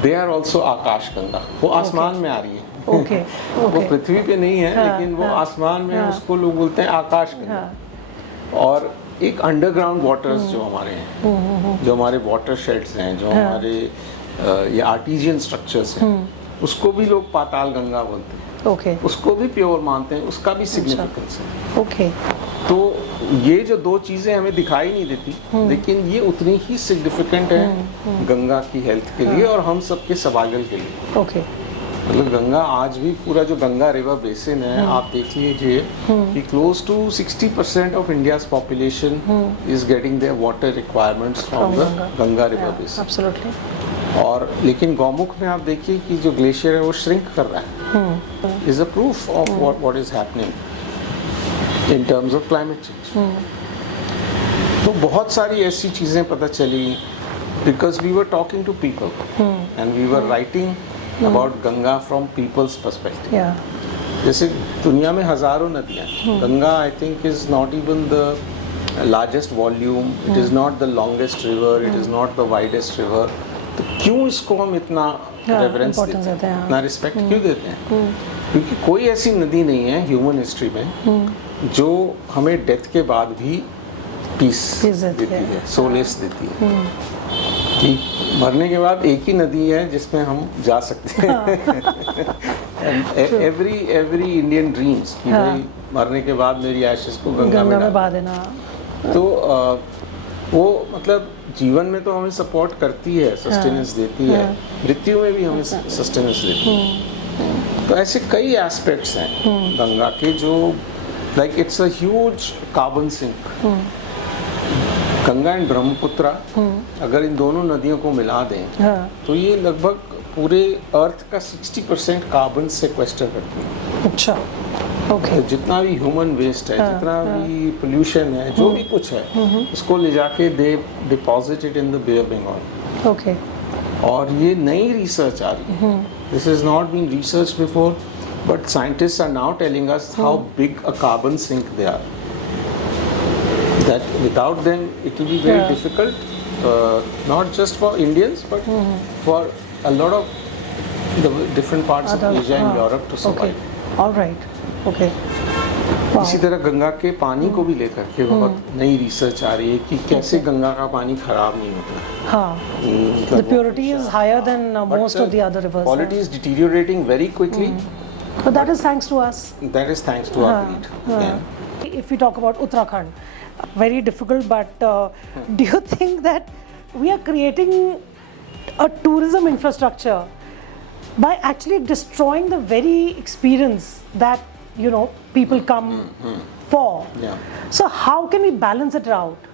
दे आर ऑल्सो आकाश गंगा। वो आसमान में आ रही है। ओके, वो ओके, पृथ्वी पे नहीं है, हाँ, लेकिन वो हाँ, आसमान में हाँ, उसको लोग बोलते हैं आकाश गंगा। हाँ, और एक अंडरग्राउंड वाटर्स जो हमारे हैं, जो हमारे वाटर शेड्स हैं, जो हमारे ये आर्टिजियन स्ट्रक्चर्स हैं, उसको भी लोग पाताल गंगा बोलते हैं। ओके, उसको भी प्योर मानते हैं, उसका भी सिग्निफिकेंस है। ओके, तो ये जो दो चीज़ें हमें दिखाई नहीं देती, लेकिन ये उतनी ही सिग्निफिकेंट है गंगा की हेल्थ के लिए और हम सबके सर्वाइवल के लिए। ओके, मतलब गंगा आज भी पूरा जो गंगा रिवर बेसिन है, आप देख लीजिए कि close to 60% of India's population is getting their water requirements from the Ganga river basin. Absolutely, और लेकिन गौमुख में आप देखिए कि जो ग्लेशियर है वो श्रिंक कर रहा है, is a proof of what is happening in terms of climate change. तो बहुत सारी ऐसी चीज़ें पता चली because we were talking to people and we were writing about Ganga from people's perspective. या, जैसे दुनिया में हजारों नदियाँ हैं, Ganga I think is not even the largest volume, it is not the longest river, it is not the widest river. तो क्यों इसको हम इतना रेफरेंस importance देते देते हैं, हैं, इतना रिस्पेक्ट क्यों देते हैं? क्योंकि कोई ऐसी नदी नहीं है ह्यूमन हिस्ट्री में जो हमें डेथ के बाद भी पीस Peace देती देती है। है, सोलेस देती है। कि मरने के बाद एक ही नदी है जिसमें हम जा सकते हैं। एवरी इंडियन ड्रीम्स कि भाई मरने के बाद मेरी एशेस को गंगा में में डाल। बहा देना, तो वो मतलब जीवन में तो हमें सपोर्ट करती है, सस्टेनेंस देती है, मृत्यु में भी हमें सस्टेनेंस देती है। तो ऐसे कई एस्पेक्ट्स हैं गंगा के जो like it's a huge carbon sink. Ganga and Brahmaputra अगर इन दोनों नदियों को मिला दें हाँ, तो ये लगभग पूरे अर्थ का 60% कार्बन सेक्वेस्टर करती है। अच्छा, ओके, तो जितना भी ह्यूमन वेस्ट है, जितना भी पोल्यूशन है, जो भी कुछ है, उसको ले जाके दे deposit it in the bay of Bengal. Okay, और ये नई रिसर्च आ रही है, this is not been research before, but scientist are now telling us how big a carbon sink they are, that without them it will be very difficult, not just for Indians but for a lot of the different parts of Asia and Europe to survive. All right, okay, इसी तरह गंगा के पानी को भी लेकर के बहुत नई रिसर्च आ रही है कि कैसे गंगा का पानी खराब नहीं होता। हाँ, the purity is higher than most of the other rivers. Quality is deteriorating very quickly. But that is thanks to us. That is thanks to our greed. Again. If we talk about Uttarakhand, very difficult, but do you think that we are creating a tourism infrastructure by actually destroying the very experience that people come for? Yeah. So how can we balance it out?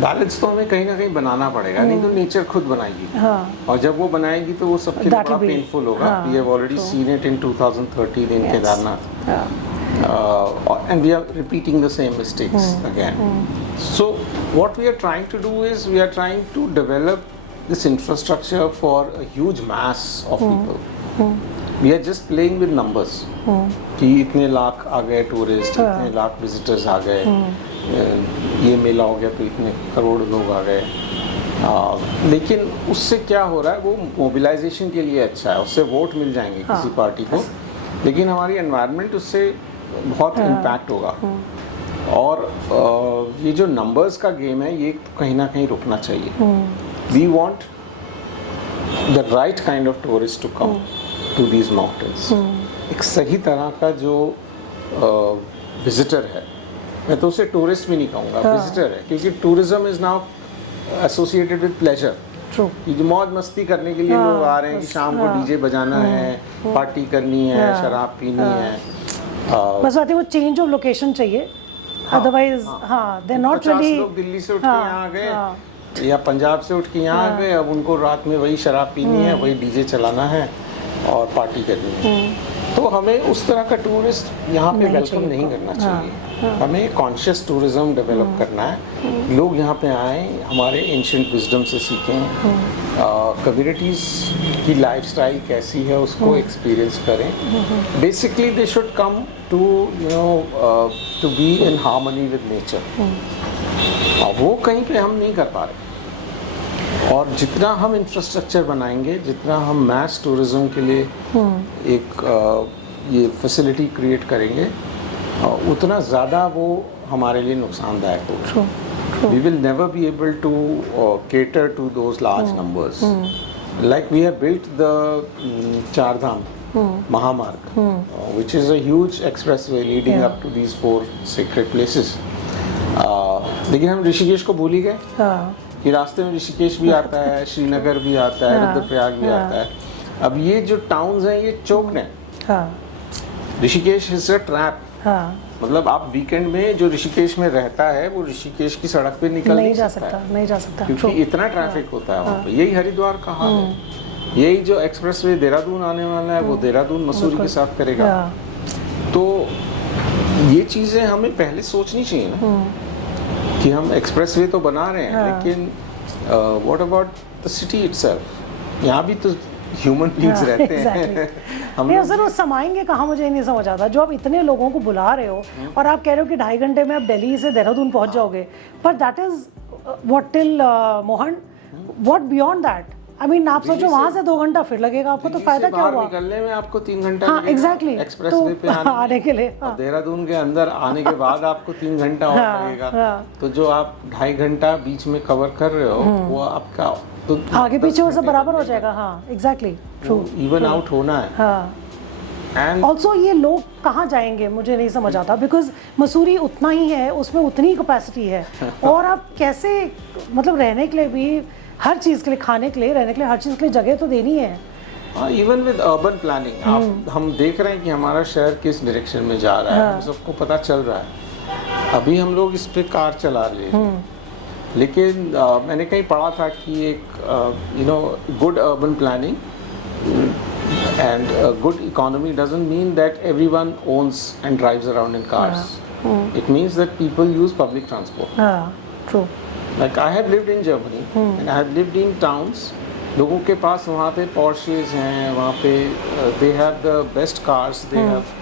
Balance तो हमें कहीं ना कहीं बनाना पड़ेगा, नहीं तो nature खुद बनाएगी। और जब वो बनाएगी तो वो सबके लिए बड़ा पेनफुल होगा। We have already seen it in 2013 in Kedarnath, and we are repeating the same mistakes again. So what we are trying to do is we are trying to develop this infrastructure for a huge mass of people. We are just playing with numbers कि इतने लाख आ गए tourist, इतने lakh visitors आ गए, ये मेला हो गया तो इतने करोड़ लोग आ गए। लेकिन उससे क्या हो रहा है, वो मोबिलाइजेशन के लिए अच्छा है, उससे वोट मिल जाएंगे किसी पार्टी को, लेकिन हमारी एनवायरनमेंट उससे बहुत इम्पैक्ट होगा। और ये जो नंबर्स का गेम है ये कहीं ना कहीं रुकना चाहिए। We want the right kind of tourist to come to these mountains. एक सही तरह का जो विजिटर है, मैं तो उसे टूरिस्ट भी नहीं कहूँगा, विजिटर है, क्योंकि tourism is now associated with pleasure. कि जो मौज मस्ती करने के लिए लोग आ रहे हैं कि शाम को डीजे बजाना है, पार्टी करनी है, शराब पीनी है। बस आते वो चेंज ऑफ लोकेशन चाहिए, अदरवाइज दे नॉट रियली। लोग दिल्ली से उठ के यहाँ आ गए या पंजाब से उठ के यहाँ आ गए, अब उनको रात में वही शराब पीनी है, वही डीजे चलाना है और पार्टी करनी है। तो हमें उस तरह का टूरिस्ट यहाँ पे नहीं वेलकम चाहिए नहीं तो। करना हाँ, चाहिए। हमें कॉन्शियस टूरिज्म डेवलप करना है। लोग यहाँ पे आएँ, हमारे एंशिएंट विजडम से सीखें, कम्युनिटीज़ की लाइफस्टाइल कैसी है उसको एक्सपीरियंस करें। Basically they should come to to be in harmony with nature. और वो कहीं पे हम नहीं कर पा रहे। और जितना हम इंफ्रास्ट्रक्चर बनाएंगे, जितना हम मैस टूरिज्म के लिए एक ये फैसिलिटी क्रिएट करेंगे, उतना ज़्यादा वो हमारे लिए नुकसानदायक होगा। We will never be able to cater to those large numbers. Like we have built the Char Dham Mahamarg, which is a huge expressway leading up to these 4 sacred places. लेकिन हम ऋषिकेश को भूल ही गए कि रास्ते में ऋषिकेश भी आता है, श्रीनगर भी आता है, रुद्रप्रयाग भी आता है। अब ये जो टाउन्स हैं ये चोक्ड हैं। Rishikesh is a trap. मतलब आप वीकेंड में जो ऋषिकेश में रहता है वो ऋषिकेश की सड़क पे निकल नहीं जा सकता क्योंकि इतना ट्रैफिक होता है वहाँ पे। यही हरिद्वार का हाल है। यही जो एक्सप्रेसवे देहरादून आने वाला है वो देहरादून मसूरी के साथ करेगा। तो ये चीज़ें हमें पहले सोचनी चाहिए ना कि हम एक्सप्रेसवे तो बना रहे हैं, लेकिन what about the city itself? यहाँ भी तो ह्यूमन बीइंग्स रहते हैं। हम नहीं सर, वो समाएंगे कहाँ, मुझे नहीं समझ आता। जो आप इतने लोगों को बुला रहे हो और आप कह रहे हो कि 2.5 घंटे में आप दिल्ली से देहरादून पहुंच जाओगे, पर that is what till Mohan, what beyond that? I mean आप सोचो वहाँ से 2 घंटा फिर लगेगा आपको, तो फायदा क्या हुआ? निकलने में आपको 3 घंटा हाँ एग्जैक्टली, एक्सप्रेसवे पे आने के लिए। देहरादून के अंदर आने के बाद आपको 3 घंटा और लगेगा। तो जो आप 2.5 घंटा बीच में कवर कर रहे हो वो आपका तो आगे पीछे वो सब बराबर हो जाएगा। हाँ एग्जैक्टली, ट्रू, इवन आउट होना है। हाँ एंड ऑल्सो ये लोग कहाँ जाएंगे मुझे नहीं समझ आता, बिकॉज मसूरी उतना ही है, उसमें उतनी कैपेसिटी है और आप कैसे, मतलब रहने के लिए भी, हर चीज़ के लिए, खाने के लिए, रहने के लिए, हर चीज़ के लिए जगह तो देनी है। इवन विद अर्बन प्लानिंग हम देख रहे हैं कि हमारा शहर किस डायरेक्शन में जा रहा है, हम सबको पता चल रहा है। अभी हम लोग इस पे कार चला रहे हैं, लेकिन मैंने कहीं पढ़ा था कि एक good urban planning and a good economy doesn't mean that everyone owns and drives around in cars. It means that people use public transport. True. Like I have lived in Germany and I have lived in towns. लोगों के पास वहाँ पे Porsches हैं, वहाँ पे they have the best cars, they have,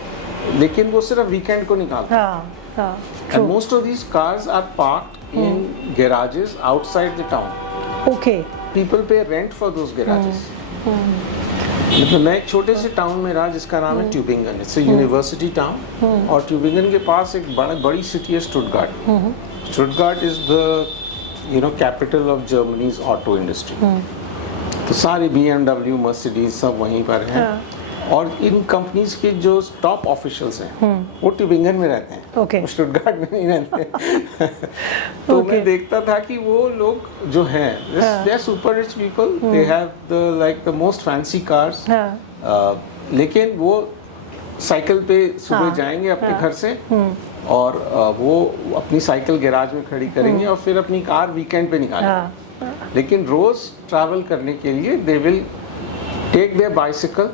लेकिन वो सिर्फ वीकेंड को निकालते हैं। And most of these cars are parked in garages outside the town. Okay. People pay rent for those garages. मतलब मैं एक छोटे से टाउन में रहा जिसका नाम है Tubingen. It's a university town और ट्यूबिंगन के पास एक बड़ी सिटी है Stuttgart. Stuttgart is the capital of Germany's auto industry. तो सारे BMW, मर्सिडीज सब वहीं पर हैं। और इन कंपनीज के जो टॉप ऑफिशियल्स हैं वो ट्यूबिंगन में रहते हैं, स्टुटगार्ट में नहीं रहते। तो मैं देखता था कि वो लोग जो हैं, they are super rich people, they have the most fancy cars, लेकिन वो साइकिल पे सुबह जाएंगे अपने घर से और वो अपनी साइकिल गैराज में खड़ी करेंगे और फिर अपनी कार वीकेंड पे निकालेंगे। लेकिन रोज ट्रैवल करने के लिए they will take their bicycle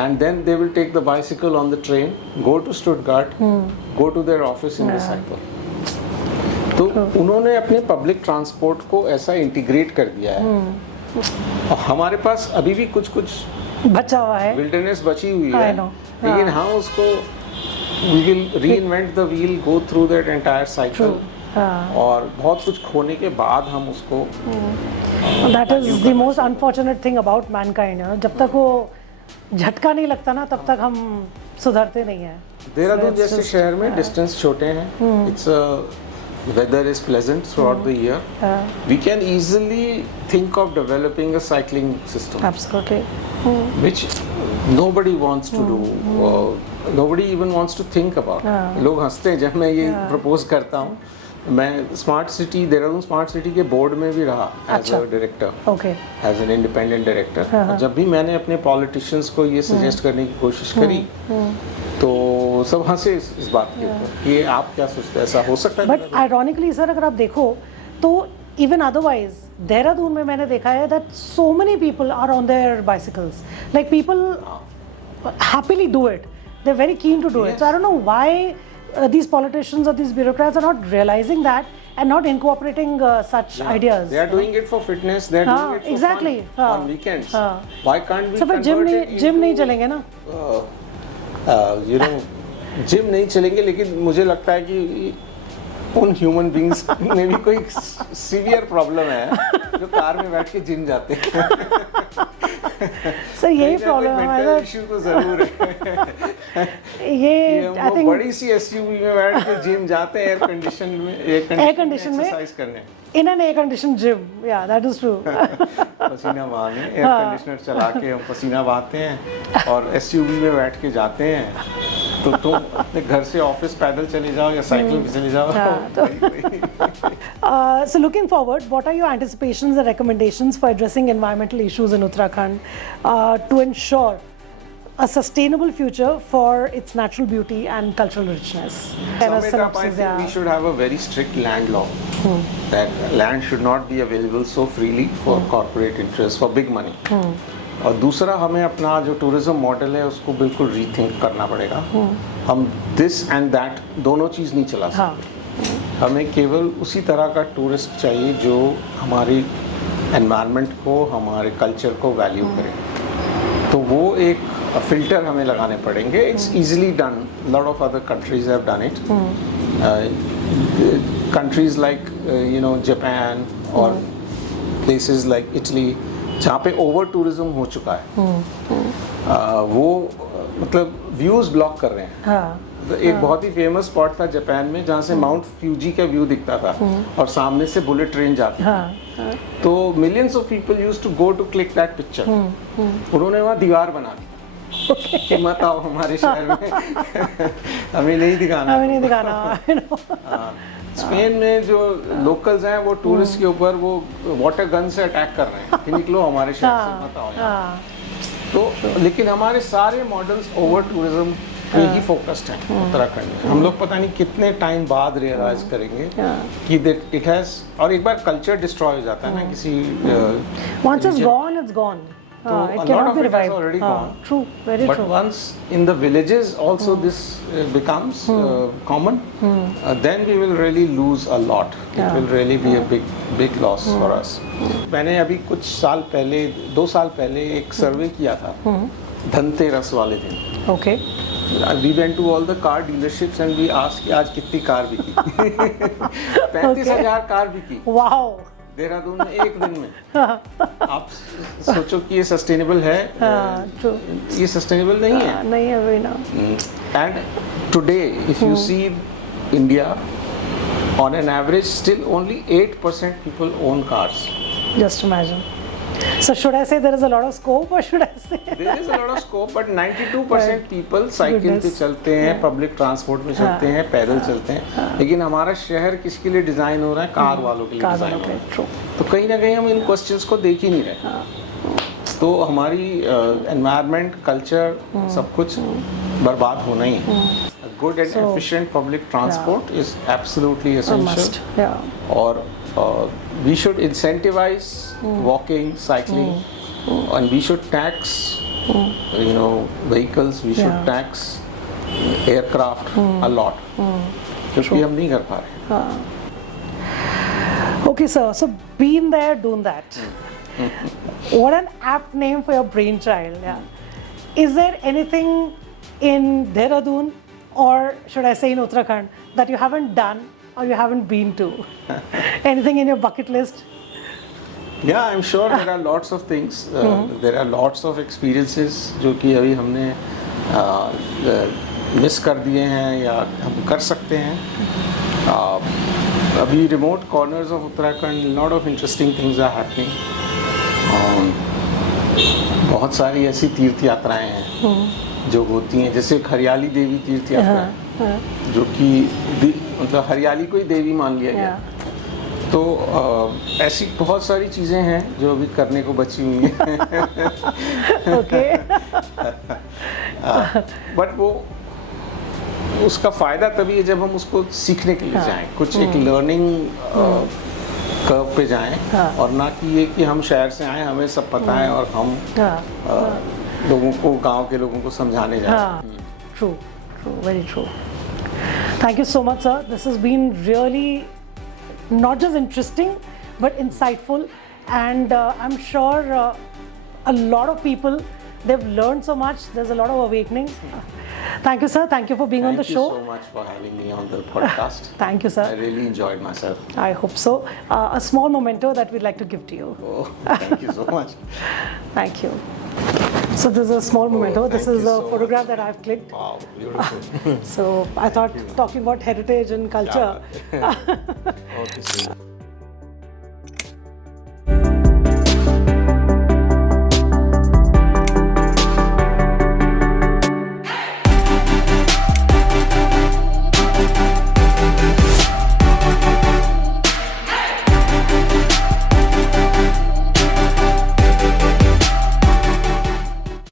and then they will take the bicycle on the train, go to Stuttgart, go to their office in the cycle. तो उन्होंने अपने पब्लिक ट्रांसपोर्ट को ऐसा इंटीग्रेट कर दिया है। और हमारे पास अभी भी कुछ बचा हुआ है, विल्डरनेस बची हुई है, लेकिन हम उसको we will reinvent the wheel, go through that entire cycle. और बहुत कुछ खोने के बाद हम उसको That is the most unfortunate thing about mankind. जब तक वो झटका नहीं लगता ना तब तक हम सुधरते नहीं हैं। देहरादून जैसे शहर में डिस्टेंस छोटे हैं, it's weather is pleasant throughout the year. We can easily think of developing a cycling system. Absolutely. Which nobody wants to do. Nobody even wants to think about. लोग हंसते हैं जब मैं ये propose करता हूँ। मैं smart city, Dehradun smart city के बोर्ड में भी रहा as a director, as an independent director. जब भी मैंने अपने पॉलिटिशियंस को ये सजेस्ट करने की कोशिश करी तो सब हंसे इस बात के ऊपर कि आप क्या सोचते हैं, ऐसा हो सकता है? बट आयरॉनिकली सर अगर आप देखो तो इवन अदरवाइज देहरादून में मैंने देखा है that so many people are on their bicycles, like people happily do it. They're very keen to do it. Yes. So I don't know why these politicians or these bureaucrats are not realizing that and not incorporating such ideas. They are doing it for fitness. They are doing it for exactly. fun on weekends. Why can't we So फिर gym नहीं चलेंगे ना? You know, gym नहीं चलेंगे, लेकिन मुझे लगता है कि उन ह्यूमन बींग्स में भी कोई सीवियर प्रॉब्लम है जो कार में बैठ के जिम जाते हैं। सर यही प्रॉब्लम है मेंटल इशू तो जरूर है। ये हम आई लोग थिंक बड़ी सी एसयूवी में बैठ के जिम जाते हैं एयर कंडीशन में एक्सरसाइज करने। in an air conditioned gym. Yeah, that is true. पसीना बहाने एयर कंडीशनर चला के हम पसीना बहाते हैं और एसयूवी में बैठ के जाते हैं। तो तुम अपने घर से ऑफिस पैदल चले जाओ या साइकिल पे चले जाओ। So looking forward, what are your anticipations and recommendations for addressing environmental issues in Uttarakhand to ensure a sustainable future for its natural beauty and cultural richness? Sum it up, I think we should have a very strict land law. That land should not be available so freely for corporate interests, for big money. और दूसरा, हमें अपना जो tourism model है उसको बिल्कुल rethink करना पड़ेगा। हम दिस एंड दैट दोनों चीज़ नहीं चला सकते। हमें केवल उसी तरह का टूरिस्ट चाहिए जो हमारी एनवायरनमेंट को, हमारे कल्चर को वैल्यू करे। तो वो एक फिल्टर हमें लगाने पड़ेंगे। It's easily done, lot of other countries have done it. Countries like Japan और प्लेसेस लाइक इटली, जहाँ पे ओवर टूरिज्म हो चुका है, वो मतलब व्यूज ब्लॉक कर रहे हैं। एक बहुत ही फेमस स्पॉट था जापान में जहाँ से माउंट फ्यूजी का व्यू दिखता था और सामने से बुलेट ट्रेन जाती थी। तो millions of people used to go to click that picture. उन्होंने वहाँ दीवार बना दी कि मत आओ हमारे शहर में, हमें नहीं दिखाना। स्पेन में जो लोकल्स हैं वो टूरिस्ट के ऊपर वो वाटर गन से अटैक कर रहे हैं कि निकलो हमारे शहर से, मत आओ यहाँ। तो लेकिन हमारे सारे मॉडल्स ओवर टूरिज्म पे ही फोकस्ड हैं उत्तराखंड में। हम लोग पता नहीं कितने टाइम बाद रियलाइज करेंगे कि इट हैज, और एक बार कल्चर डिस्ट्रॉय हो जाता है ना किसी once it's gone, it's gone. So It a lot cannot of be it has revived. already gone. True, very But true. once in the villages also this becomes common, then we will really lose a lot. It will really be a big loss for us. मैंने अभी कुछ साल पहले, 2 साल पहले एक सर्वे किया था धनतेरस वाले दिन। Okay. We went to all the car dealerships and we asked कि आज कितनी कार बिकी। 35,000 कार बिकी। Wow. देहरादून में एक दिन में। आप सोचो कि ये सस्टेनेबल है? True. ये सस्टेनेबल नहीं है। नहीं है वही ना। And today, if you see India, on an average, still only 8% people own cars. Just imagine. So should I say there is a lot of scope, or should I say There is a lot of scope, but 92% people cycle पे चलते हैं, public transport में चलते हैं, पैदल चलते हैं। लेकिन हमारा शहर किसके लिए डिजाइन हो रहा है? कार वालों के लिए डिजाइन हो रहा है। तो कहीं ना कहीं हम इन क्वेश्चंस को देख ही नहीं रहे। तो हमारी एनवायरनमेंट, कल्चर, सब कुछ बर्बाद होना ही है। Good and efficient public transport is absolutely essential. और we should incentivize walking, cycling, and we should tax vehicles, we should tax aircraft a lot, क्योंकि हम नहीं कर पा रहे। Okay, sir. So been there, done that. What an apt name for your brainchild. Yeah. Is there anything in Dehradun, or should I say in Uttarakhand, that you haven't done or you haven't been to? Anything in your bucket list? Yeah, I'm sure there are lots of things. There are lots of experiences जो कि अभी हमने miss कर दिए हैं या हम कर सकते हैं। अभी remote corners of Uttarakhand, lot of interesting things are happening. बहुत सारी ऐसी तीर्थ यात्राएं हैं जो होती हैं, जैसे हरियाली देवी तीर्थ यात्रा जो कि मतलब हरियाली को ही देवी मान लिया गया। तो ऐसी बहुत सारी चीज़ें हैं जो अभी करने को बची हुई हैं। बट वो उसका फ़ायदा तभी है जब हम उसको सीखने के लिए जाएं, कुछ एक लर्निंग कर्व पे जाएं, और ना कि ये कि हम शहर से आए हमें सब पता है और हम लोगों को, गांव के लोगों को समझाने जा रहे हैं। True, true, very true. Thank you so much, sir. This has been really not just interesting, but insightful, and I'm sure a lot of people, they've learned so much. There's a lot of awakenings. Thank you, sir. Thank you for being on the show. Thank you so much for having me on the podcast. Thank you, sir. I really enjoyed myself. I hope so. A small memento that we'd like to give to you. Oh, thank you so much. Thank you. So this is a small memento. This thank is you a so photograph much. that I've clicked. Wow, beautiful. So I thought talking about heritage and culture. Okay, so